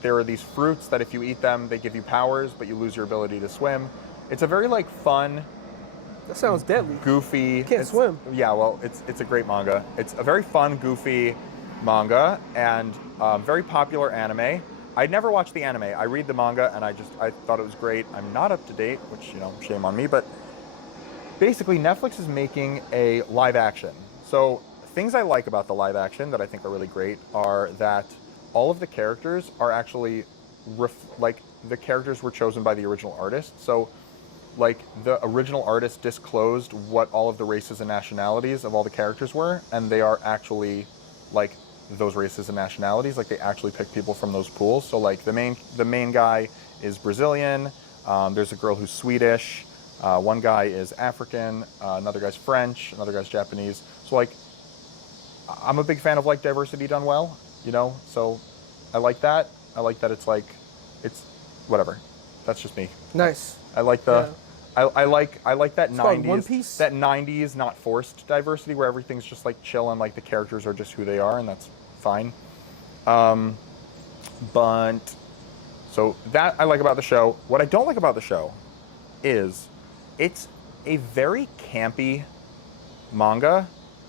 there are these fruits that if you eat them, they give you powers, but you lose your ability to swim. It's a very like fun, That sounds deadly. goofy. Can't swim. Yeah, well, it's a great manga. It's a very fun, goofy manga and very popular anime. I'd never watched the anime. I read the manga and I thought it was great. I'm not up to date, which shame on me. But basically, Netflix is making a live action. So things I like about the live action that I think are really great are that all of the characters are actually like the characters were chosen by the original artist. So like the original artist disclosed what all of the races and nationalities of all the characters were, and they are actually like those races and nationalities. Like they actually pick people from those pools. So like the main guy is Brazilian. There's a girl who's Swedish. One guy is African. Another guy's French. Another guy's Japanese. So like I'm a big fan of like diversity done well. So I like that. I like that it's whatever. That's just me. Nice. I like the, I like that called 90s, One Piece? that 90s not forced diversity where everything's just like chill and like the characters are just who they are, and that's fine. But so that I like about the show. What I don't like about the show is it's a very campy manga.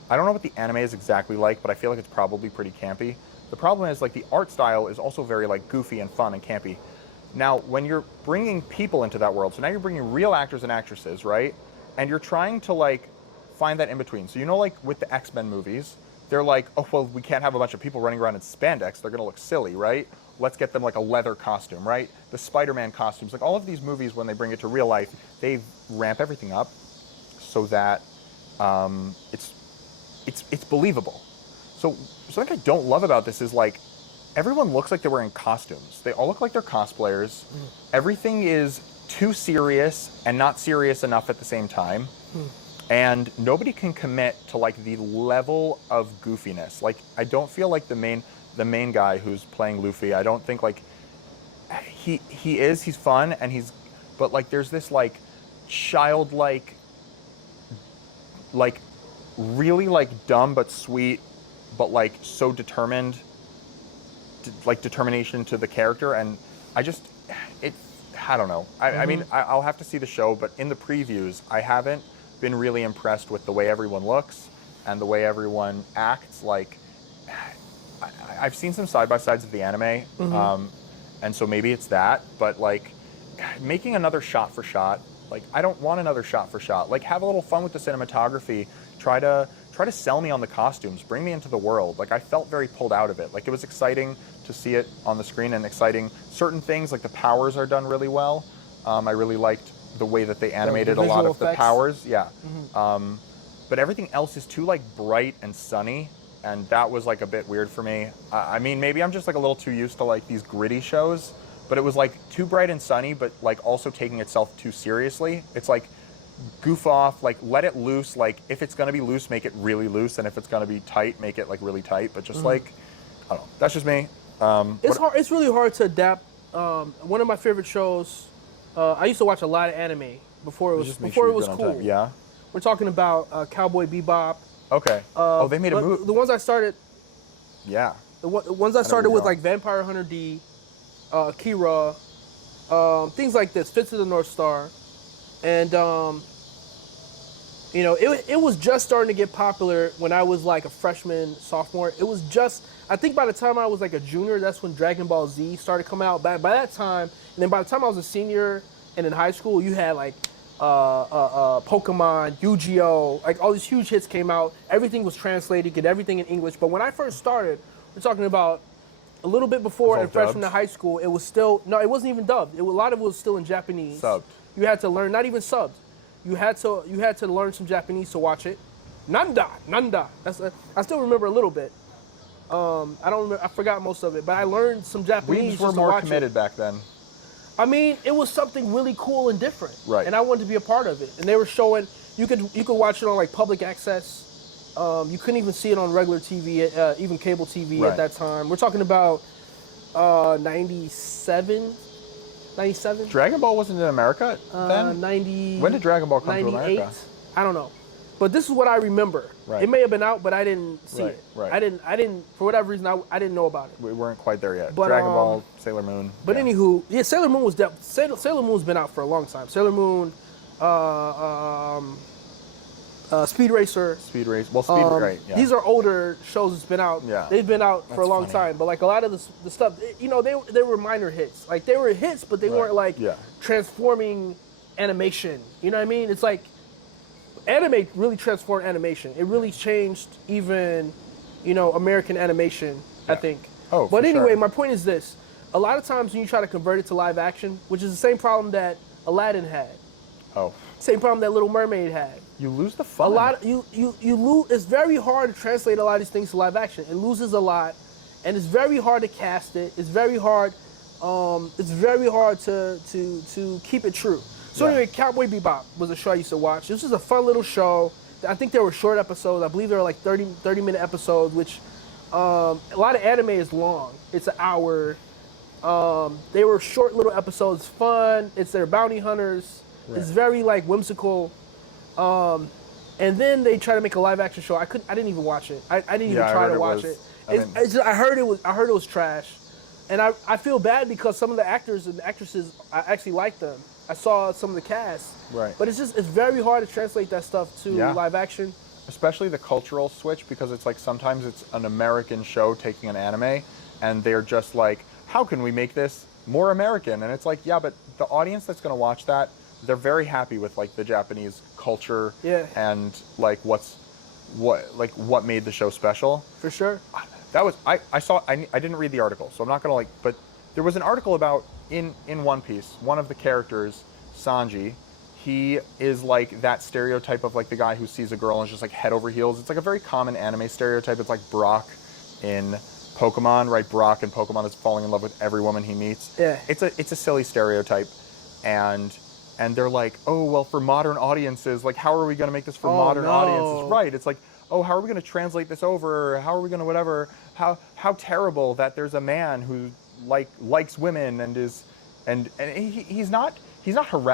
I don't know what the anime is exactly like, but I feel like it's probably pretty campy. The problem is like the art style is also very like goofy and fun and campy. Now, when you're bringing people into that world, so now you're bringing real actors and actresses, right? And you're trying to like find that in between. So like with the X-Men movies, they're like, oh, well, we can't have a bunch of people running around in spandex. They're gonna look silly, right? Let's get them like a leather costume, right? The Spider-Man costumes, like all of these movies, when they bring it to real life, they ramp everything up so that it's believable. So something I don't love about this is like, everyone looks like they're wearing costumes. They all look like they're cosplayers. Everything is too serious and not serious enough at the same time. And nobody can commit to like the level of goofiness. Like I don't feel like the main guy who's playing Luffy, I don't think like he's fun and but like there's this like childlike, like really like dumb but sweet, but like so determined, like determination to the character, and I don't know. I mean, I'll have to see the show, but in the previews, I haven't been really impressed with the way everyone looks and the way everyone acts. Like, I've seen some side-by-sides of the anime, and so maybe it's that, but like, making another shot-for-shot, like, I don't want another shot-for-shot. Like, have a little fun with the cinematography. Try to sell me on the costumes. Bring me into the world. Like, I felt very pulled out of it. Like, it was exciting to see it on the screen and exciting. Certain things, like the powers are done really well. I really liked the way that they animated a lot of the powers. Yeah. But everything else is too, like, bright and sunny, and that was, like, a bit weird for me. I mean, maybe I'm just, like, a little too used to, like, these gritty shows, but it was, like, too bright and sunny, but, like, also taking itself too seriously. It's, like, goof off, like let it loose. Like if it's gonna be loose, make it really loose, and if it's gonna be tight, make it like really tight. But just like, I don't know. That's just me. It's hard. It's really hard to adapt. One of my favorite shows. I used to watch a lot of anime before it was cool. Yeah. We're talking about Cowboy Bebop. Okay. Oh, they made a movie. The ones I started. Yeah. The ones I started with, like Vampire Hunter D, Kira, things like this, Fits of the North Star, and it was just starting to get popular when I was like a freshman, sophomore. It was just, I think by the time I was like a junior, that's when Dragon Ball Z started coming out. By that time, and then by the time I was a senior and in high school, you had like Pokemon, Yu-Gi-Oh, like all these huge hits came out. Everything was translated, you get everything in English. But when I first started, we're talking about a little bit before all and freshman to dubbed? high school, it was still, no, it wasn't even dubbed. A lot of it was still in Japanese. Subbed. You had to learn, not even subbed. You had to learn some Japanese to watch it. Nanda. I still remember a little bit. I don't remember, I forgot most of it, but I learned some Japanese. Weebs were just to more watch committed it. back then. I mean, it was something really cool and different. Right. And I wanted to be a part of it. And they were showing, you could watch it on like public access. You couldn't even see it on regular TV, even cable TV Right. at that time. We're talking about 97? Dragon Ball wasn't in America then? 90. When did Dragon Ball come to 98? America? I don't know. But this is what I remember. Right. It may have been out, but I didn't see Right, it. right. I didn't, for whatever reason, I didn't know about it. We weren't quite there yet. But, Dragon Ball, Sailor Moon. But yeah. anywho, yeah, Sailor Moon was Sailor Moon's been out for a long time. Sailor Moon, Speed Racer. Speed Race. Well, Speed right. Yeah. These are older shows that's been out. Yeah. They've been out for a That's long funny. time. But like a lot of the stuff, you know, they were minor hits. Like they were hits, but they Right. weren't like Yeah. transforming animation. You know what I mean? It's like anime really transformed animation. It really changed even, you know, American animation, I Yeah. think. Oh, but for anyway, sure. my point is this. A lot of times when you try to convert it to live action, which is the same problem that Aladdin had, Oh, same problem that Little Mermaid had. you lose the A fun. lot you lose. It's very hard to translate a lot of these things to live action. It loses a lot, and it's very hard to cast it. It's very hard. It's very hard to keep it true. So Yeah. anyway, Cowboy Bebop was a show I used to watch. This was a fun little show. I think they were short episodes. I believe they were like 30-minute episodes, which a lot of anime is long. It's an hour. They were short little episodes, fun. It's their bounty hunters. Right. It's very like whimsical. And then they try to make a live action show. I didn't even watch it. I didn't even Yeah, I try heard to it watch was- it. I mean- I heard it was trash. And I feel bad because some of the actors and actresses, I actually like them. I saw some of the cast. Right. But it's very hard to translate that stuff to Yeah. live action. Especially the cultural switch, because it's like sometimes it's an American show taking an anime, and they're just like, how can we make this more American? And it's like, yeah, but the audience that's going to watch that, they're very happy with like the Japanese culture Yeah. and like what made the show special. For sure. That was I didn't read the article, so I'm not gonna like. But there was an article about in One Piece, one of the characters, Sanji, he is like that stereotype of like the guy who sees a girl and is just like head over heels. It's like a very common anime stereotype. It's like Brock in Pokemon, right? Brock in Pokemon is falling in love with every woman he meets. Yeah. It's a silly stereotype, and they're like, oh well, for modern audiences, like how are we gonna make this for Oh, modern no. audiences? Right? It's like, oh, how are we going to translate this over? How are we going to whatever? How terrible that there's a man who likes women and is and he's not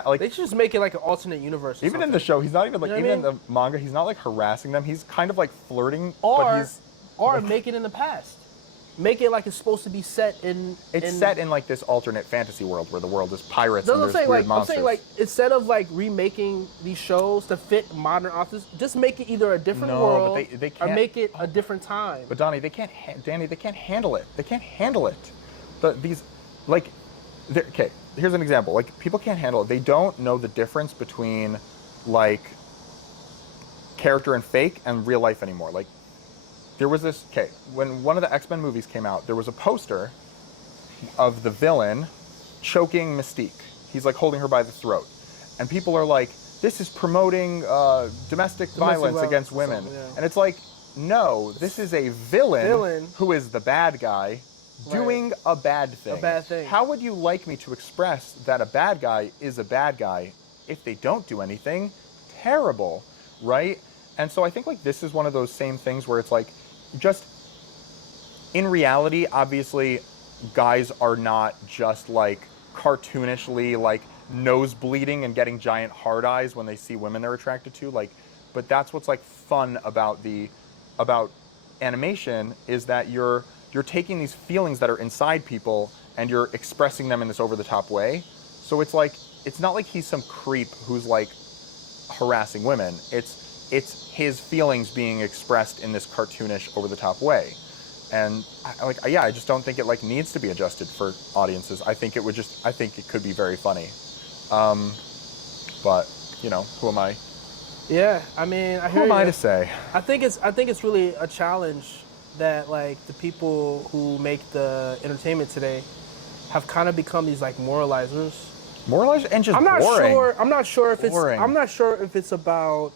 like They should just make it like an alternate universe. Or even in something. the show he's not even like You know even what I in the manga he's not like harassing them. He's kind of like flirting, but or he's make it in the past. Make it like it's supposed to be set in. set in like this alternate fantasy world where the world is pirates That's and what I'm there's saying. weird Like monsters. I'm saying, like instead of like remaking these shows to fit modern authors, just make it either a different No, world but they or can't- make it a different time. But Danny, they can't handle it. They can't handle it. Okay, here's an example. Like people can't handle it. They don't know the difference between like character and fake and real life anymore. Like there was this, okay, when one of the X-Men movies came out, there was a poster of the villain choking Mystique. He's like holding her by the throat. And people are like, this is promoting domestic violence violence against or women. something, yeah. And it's like, no, this is a villain who is the bad guy doing a bad thing. A bad thing. How would you like me to express that a bad guy is a bad guy if they don't do anything terrible, right? And so I think like this is one of those same things where it's like, just in reality, obviously, guys are not just like cartoonishly like nose bleeding and getting giant hard eyes when they see women they're attracted to. Like, but that's what's like fun about animation is that you're taking these feelings that are inside people and you're expressing them in this over-the-top way. So it's like it's not like he's some creep who's like harassing women. It's his feelings being expressed in this cartoonish, over-the-top way, and I just don't think it like needs to be adjusted for audiences. I think it could be very funny, but who am I? Yeah, I mean, I Who hear am I you. to say? I think it's really a challenge that like the people who make the entertainment today have kind of become these like moralizers. Moralized and just I'm not boring. sure. I'm not sure if Boring. I'm not sure if it's about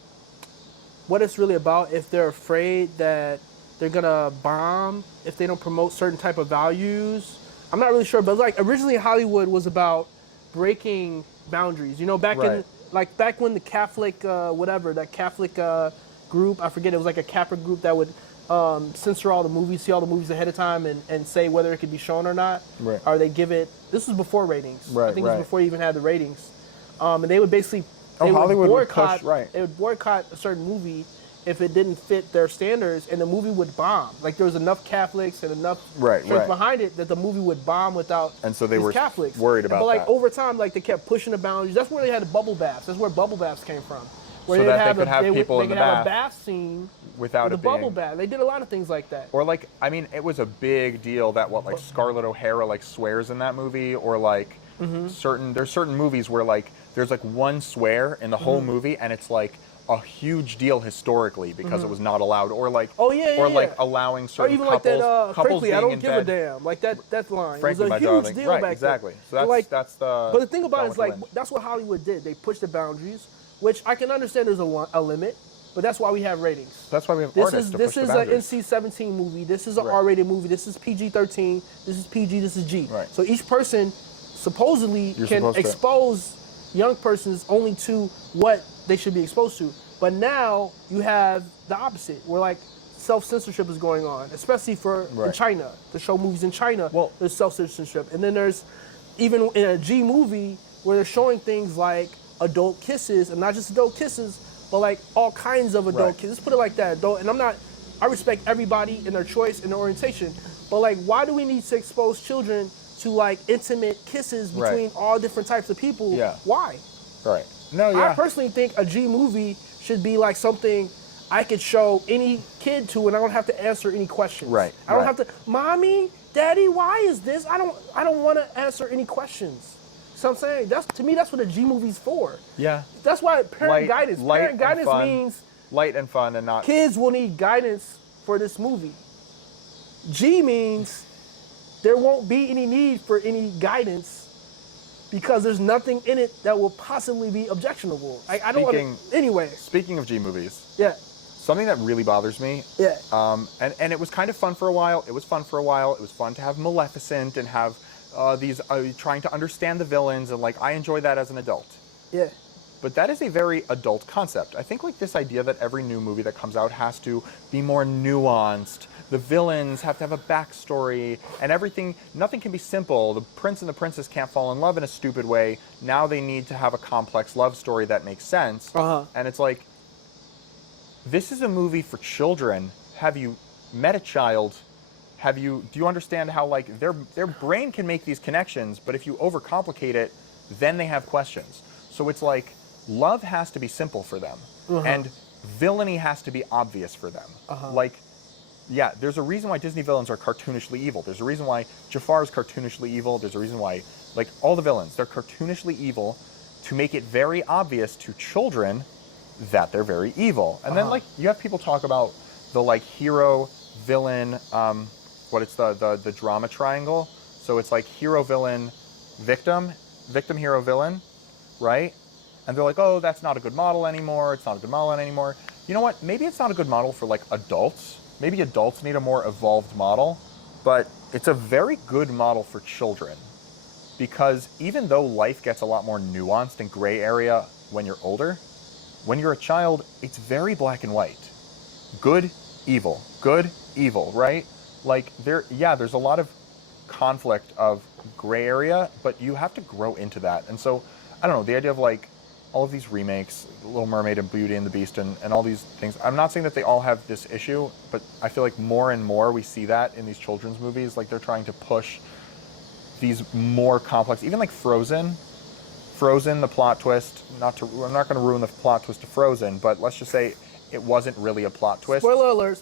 what it's really about. If they're afraid that they're gonna bomb if they don't promote certain type of values. I'm not really sure. But like originally, Hollywood was about breaking boundaries. You know, back in Right. back when the Catholic that Catholic group, I forget, it was like a Catholic group that would censor all the movies, see all the movies ahead of time, and say whether it could be shown or not. Right. Or they give it. This was before ratings. Right, I think it was right. before you even had the ratings. And they would basically Hollywood would boycott. push, right. They would boycott a certain movie if it didn't fit their standards, and the movie would bomb. Like there was enough Catholics and enough Right, strength right. behind it that the movie would bomb without And so they these were Catholics. worried about But like that. over time, like they kept pushing the boundaries. That's where they had the bubble baths. That's where bubble baths came from. Where So they'd that they could have people they in the could have bath a bath scene without with it a bubble being- bath. They did a lot of things like that. Or like, I mean, it was a big deal that like Scarlett O'Hara like swears in that movie, or like there's certain movies where like there's like one swear in the whole movie, and it's like a huge deal historically because it was not allowed, or like Oh, yeah, or yeah, like yeah. allowing Or certain even couples, like that, couples frankly, being I don't in give bed. a damn. Like that line Frankly, was my a huge darling. deal Right, back exactly. then. So that's- like, that's the- But the thing about it that's is like the win. that's what Hollywood did. They pushed the boundaries, which I can understand. There's a limit, but that's why we have ratings. That's why we have This artists is to this push the is an boundaries. NC-17 movie. This is an Right. R-rated movie. This is PG-13. This is PG. This is G. Right. So each person supposedly You're can supposed to- expose young persons only to what they should be exposed to. But now you have the opposite, where like self-censorship is going on, especially for in Right. China. To show movies in China, Well- there's self-censorship, and then there's even in a G movie where they're showing things like adult kisses, and not just adult kisses, but like all kinds of adult Right. kisses. Let's put it like that. I respect everybody in their choice and their orientation, but like, why do we need to expose children to like intimate kisses Right. between all different types of people? Yeah. Why? Right. No, I yeah. personally think a G movie should be like something I could show any kid to, and I don't have to answer any questions. Right, I don't right. have to, mommy, daddy, why is this? I don't want to answer any questions. So I'm saying to me that's what a G movie's for. Yeah. That's why parent guidance. light Parent and guidance fun. means Light and fun, and not kids will need guidance for this movie. G means there won't be any need for any guidance because there's nothing in it that will possibly be objectionable. I don't Speaking- anyway. Speaking of G movies, Yeah. something that really bothers me, Yeah. and it was kind of fun for a while. It was fun for a while. It was fun to have Maleficent and have these trying to understand the villains, and like I enjoy that as an adult. Yeah. But that is a very adult concept. I think like this idea that every new movie that comes out has to be more nuanced. The villains have to have a backstory, and everything, nothing can be simple. The prince and the princess can't fall in love in a stupid way. Now they need to have a complex love story that makes sense. Uh-huh. And it's like, this is a movie for children. Have you met a child? Do you understand how like their brain can make these connections, but if you overcomplicate it, then they have questions. So it's like, love has to be simple for them, and villainy has to be obvious for them. Like, yeah, there's a reason why Disney villains are cartoonishly evil. There's a reason why Jafar is cartoonishly evil. There's a reason why, like, all the villains, they're cartoonishly evil to make it very obvious to children that they're very evil. And then, like, you have people talk about the, like, hero, villain, the drama triangle. So it's like hero, villain, victim, hero, villain, right? And they're like, oh, that's not a good model anymore. It's not a good model anymore. You know what? Maybe it's not a good model for, like, adults. Maybe adults need a more evolved model, but it's a very good model for children, because even though life gets a lot more nuanced and gray area when you're older, when you're a child, it's very black and white. Good, evil, right? Like there's a lot of conflict of gray area, but you have to grow into that. And so, I don't know, the idea of like all of these remakes, Little Mermaid and Beauty and the Beast and all these things, I'm not saying that they all have this issue, but I feel like more and more we see that in these children's movies, like they're trying to push these more complex, even like Frozen, the plot twist, I'm not going to ruin the plot twist of Frozen, but let's just say it wasn't really a plot twist. Spoiler alert,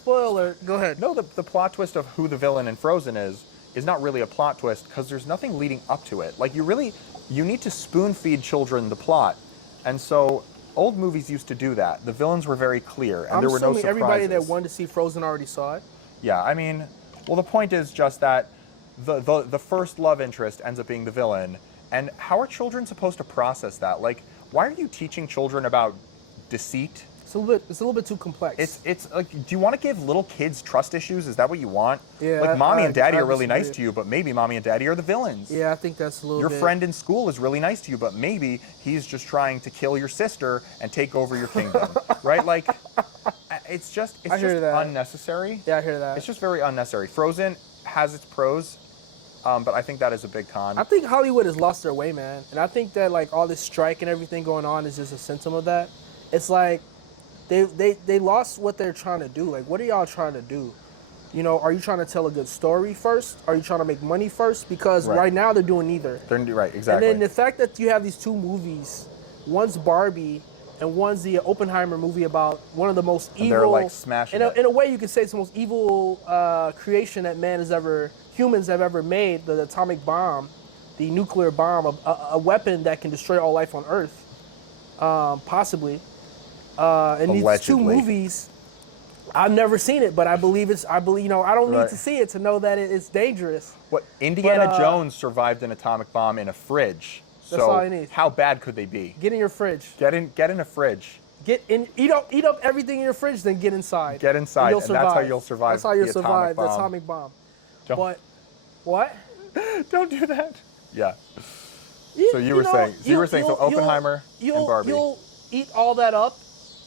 go ahead. No, the plot twist of who the villain in Frozen is not really a plot twist because there's nothing leading up to it. Like you need to spoon feed children the plot. And so old movies used to do that. The villains were very clear, and I'm there were no assuming surprises. everybody that wanted to see Frozen already saw it. Yeah, I mean, well, the point is just that the first love interest ends up being the villain, and how are children supposed to process that? Like, why are you teaching children about deceit? It's a little bit too complex. It's like, do you want to give little kids trust issues? Is that what you want? Yeah, like, mommy and daddy I are really nice disagree. to you, but maybe mommy and daddy are the villains. Yeah, I think that's a little Your bit. friend in school is really nice to you, but maybe he's just trying to kill your sister and take over your kingdom, right? Like, it's just hear that. unnecessary. Yeah, I hear that. It's just very unnecessary. Frozen has its pros, but I think that is a big con. I think Hollywood has lost their way, man. And I think that like all this strike and everything going on is just a symptom of that. It's like they lost what they're trying to do. Like, what are y'all trying to do? You know, are you trying to tell a good story first? Are you trying to make money first? Because right now they're doing neither. They're right, exactly. And then the fact that you have these two movies, one's Barbie and one's the Oppenheimer movie about one of the most evil. They're like smashing it. In a way, you could say it's the most evil creation that humans have ever made. The atomic bomb, the nuclear bomb, a weapon that can destroy all life on Earth, possibly. And these two movies, I've never seen it, but I believe I don't need to see it to know that it's dangerous. What Indiana Jones survived an atomic bomb in a fridge. That's all I need. How bad could they be? Get in your fridge. Get in a fridge. Get in. Eat up everything in your fridge, then get inside. Get inside, and that's how you'll survive. That's how you'll the survive the atomic atomic bomb. Don't- But what? Don't do that. Yeah. So you were saying Oppenheimer and Barbie. You'll eat all that up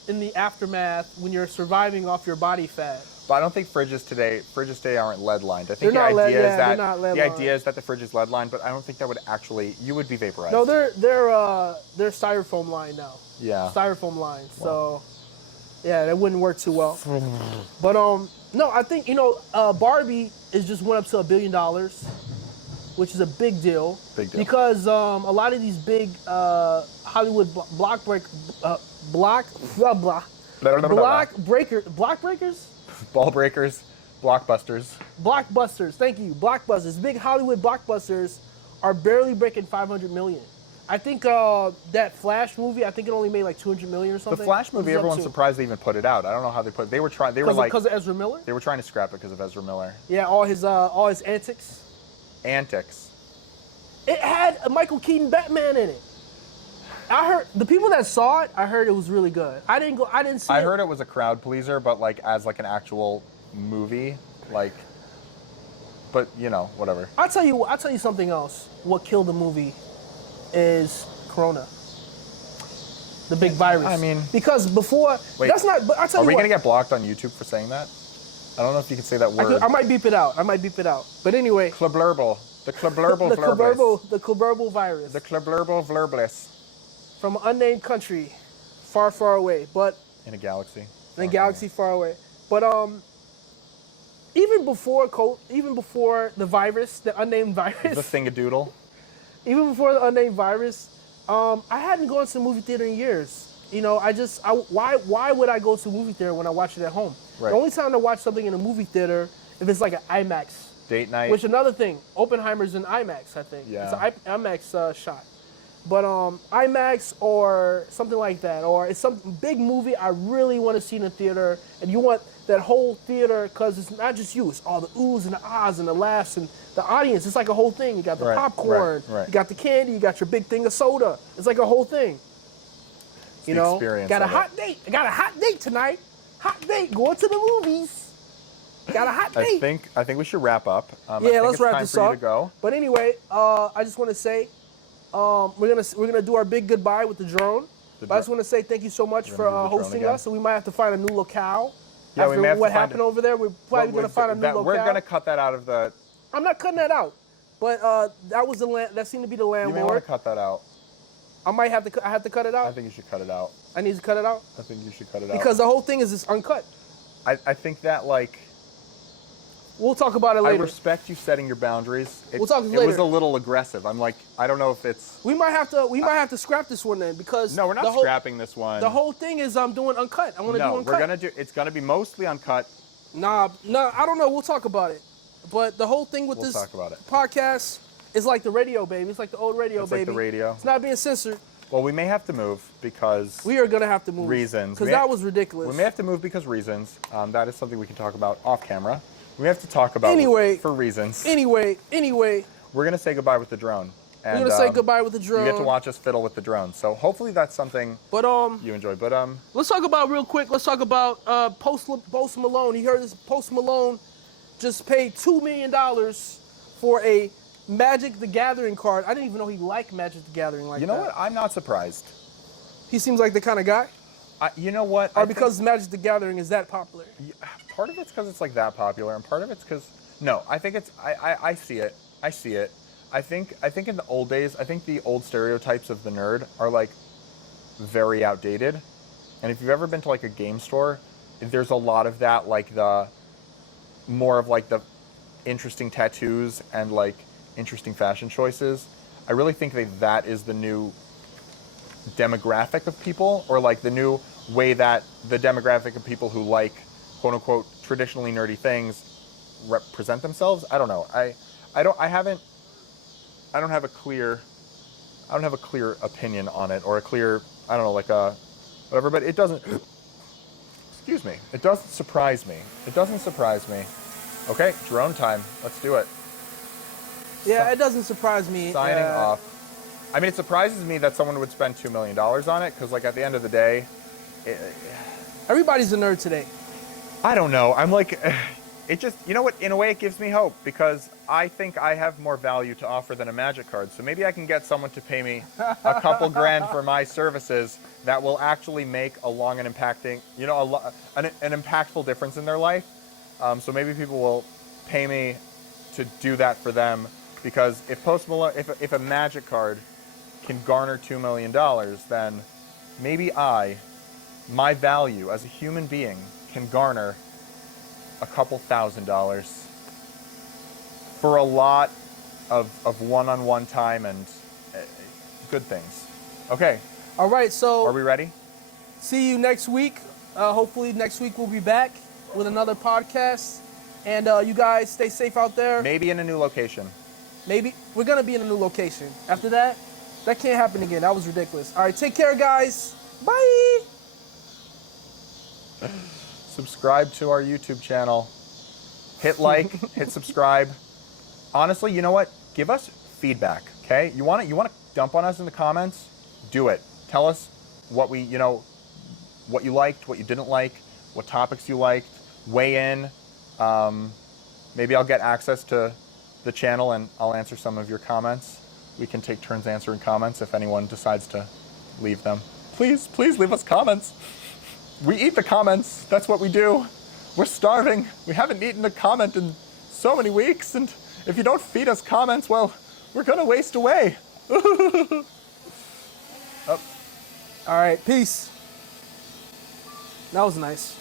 in the aftermath when you're surviving off your body fat. But I don't think fridges today aren't lead lined. I think They're the not idea lead- is yeah, that they're not lead the lined. idea is that the fridge is lead lined, but I don't think that would actually you would be vaporized. No, they're styrofoam line now. Yeah. Styrofoam line. So yeah, that wouldn't work too well. But no, I think Barbie is just went up to $1 billion, which is a big deal. Big deal. Because a lot of these big Hollywood block breakers. Ball breakers, blockbusters. Blockbusters, thank you. Blockbusters. Big Hollywood blockbusters are barely breaking 500 million. I think that Flash movie, I think it only made like 200 million or something. The Flash movie, everyone's surprised they even put it out. I don't know how they put it. They were because of Ezra Miller? They were trying to scrap it because of Ezra Miller. Yeah, all his antics. Antics. It had a Michael Keaton Batman in it. I heard the people that saw it. I heard it was really good. I didn't see it. I heard it was a crowd pleaser, but like as like an actual movie, like. But whatever. I'll tell you something else. What killed the movie is Corona. The big virus. I mean, because before that's not. But I'll tell you what. Are we gonna get blocked on YouTube for saying that? I don't know if you can say that word. I might beep it out. But anyway. Klublerbel. The Klublerbel The Klublerbel virus. The Klublerbel Vlerblis. From an unnamed country, far, far away, but in a galaxy. In a galaxy far away, but even before the virus, the unnamed virus. The thingadoodle. Even before the unnamed virus, I hadn't gone to the movie theater in years. Why would I go to a movie theater when I watch it at home? Right. The only time to watch something in a movie theater if it's like an IMAX. Date night. Which another thing, Oppenheimer's in IMAX, I think. Yeah. It's an IMAX shot. But IMAX or something like that, or it's some big movie I really want to see in the theater, and you want that whole theater, because it's not just you, it's all the oohs and the ahs and the laughs and the audience. It's like a whole thing. You got the popcorn, right. You got the candy, you got your big thing of soda. It's like a whole thing. It's the experience got a of hot date. I got a hot date tonight. Hot date, going to the movies. Got a hot date. I think we should wrap up. Yeah, let's wrap this up. To go. But anyway, I just want to say, we're gonna do our big goodbye with the drone. But I just want to say thank you so much for hosting us. So we might have to find a new locale. Yeah, after we may have what to find happened over there. We're probably gonna find a new locale. We're gonna cut that out of the. I'm not cutting that out, but that was the that seemed to be the landlord. You may want to cut that out. I might have to. I have to cut it out. I think you should cut it out. I need to cut it out. I think you should cut it out because the whole thing is just uncut. I think that like. We'll talk about it later. I respect you setting your boundaries. We'll talk later. It was a little aggressive. I'm like, I don't know if it's. We might have to scrap this one then because. No, we're not scrapping this one. The whole thing is I'm doing uncut. I want to do uncut. No, we're gonna do. It's gonna be mostly uncut. Nah, I don't know. We'll talk about it. But the whole thing with podcast is like the radio, baby. It's like the old radio, baby. It's like the radio. It's not being censored. Well, we may have to move because We are gonna have to move. reasons. Because We that may- was ridiculous. We may have to move because reasons. That is something we can talk about off camera. We have to talk about Anyway. for reasons. Anyway, We're gonna say goodbye with the drone. And, we're gonna say goodbye with the drone. You get to watch us fiddle with the drone. So hopefully that's something But you enjoy. But let's talk about real quick. Let's talk about Post Malone. You heard this? Post Malone just paid $2 million for a Magic the Gathering card. I didn't even know he liked Magic the Gathering like that. you know what? I'm not surprised. He seems like the kind of guy. You know what? Or because Magic the Gathering is that popular. Part of it's because it's like that popular, and part of it's because I think it's I see it. I see it. I think in the old days, I think the old stereotypes of the nerd are like very outdated. And if you've ever been to like a game store, there's a lot of that, like the more of like the interesting tattoos and like interesting fashion choices. I really think that is the new demographic of people, or like the new way that the demographic of people who like quote unquote traditionally nerdy things represent themselves. I don't know. I don't have a clear opinion on it, or a clear, I don't know, like a whatever, but it doesn't excuse me. It doesn't surprise me. Okay, drone time. Let's do it. Yeah, it doesn't surprise me. Signing off. I mean, it surprises me that someone would spend $2 million on it, because like at the end of the day, Everybody's a nerd today. I don't know. I'm like, it just, you know what, in a way it gives me hope, because I think I have more value to offer than a Magic card. So maybe I can get someone to pay me a couple grand for my services that will actually make a long and impacting, an impactful difference in their life. So maybe people will pay me to do that for them, because if Post Malone, if a Magic card can garner $2 million, then maybe my value as a human being can garner a couple $1,000 for a lot of one-on-one time and good things. Okay. All right, so Are we ready? see you next week. Hopefully next week we'll be back with another podcast. And you guys stay safe out there. Maybe in a new location. Maybe. We're going to be in a new location. After that, that can't happen again. That was ridiculous. All right, take care, guys. Bye. Subscribe to our YouTube channel. Hit like, hit subscribe. Honestly, you know what? Give us feedback, okay? You want to dump on us in the comments? Do it. Tell us what what you liked, what you didn't like, what topics you liked. Weigh in. Maybe I'll get access to the channel and I'll answer some of your comments. We can take turns answering comments if anyone decides to leave them. Please leave us comments. We eat the comments. That's what we do. We're starving. We haven't eaten a comment in so many weeks, and if you don't feed us comments, well, we're gonna waste away. All right, peace. That was nice.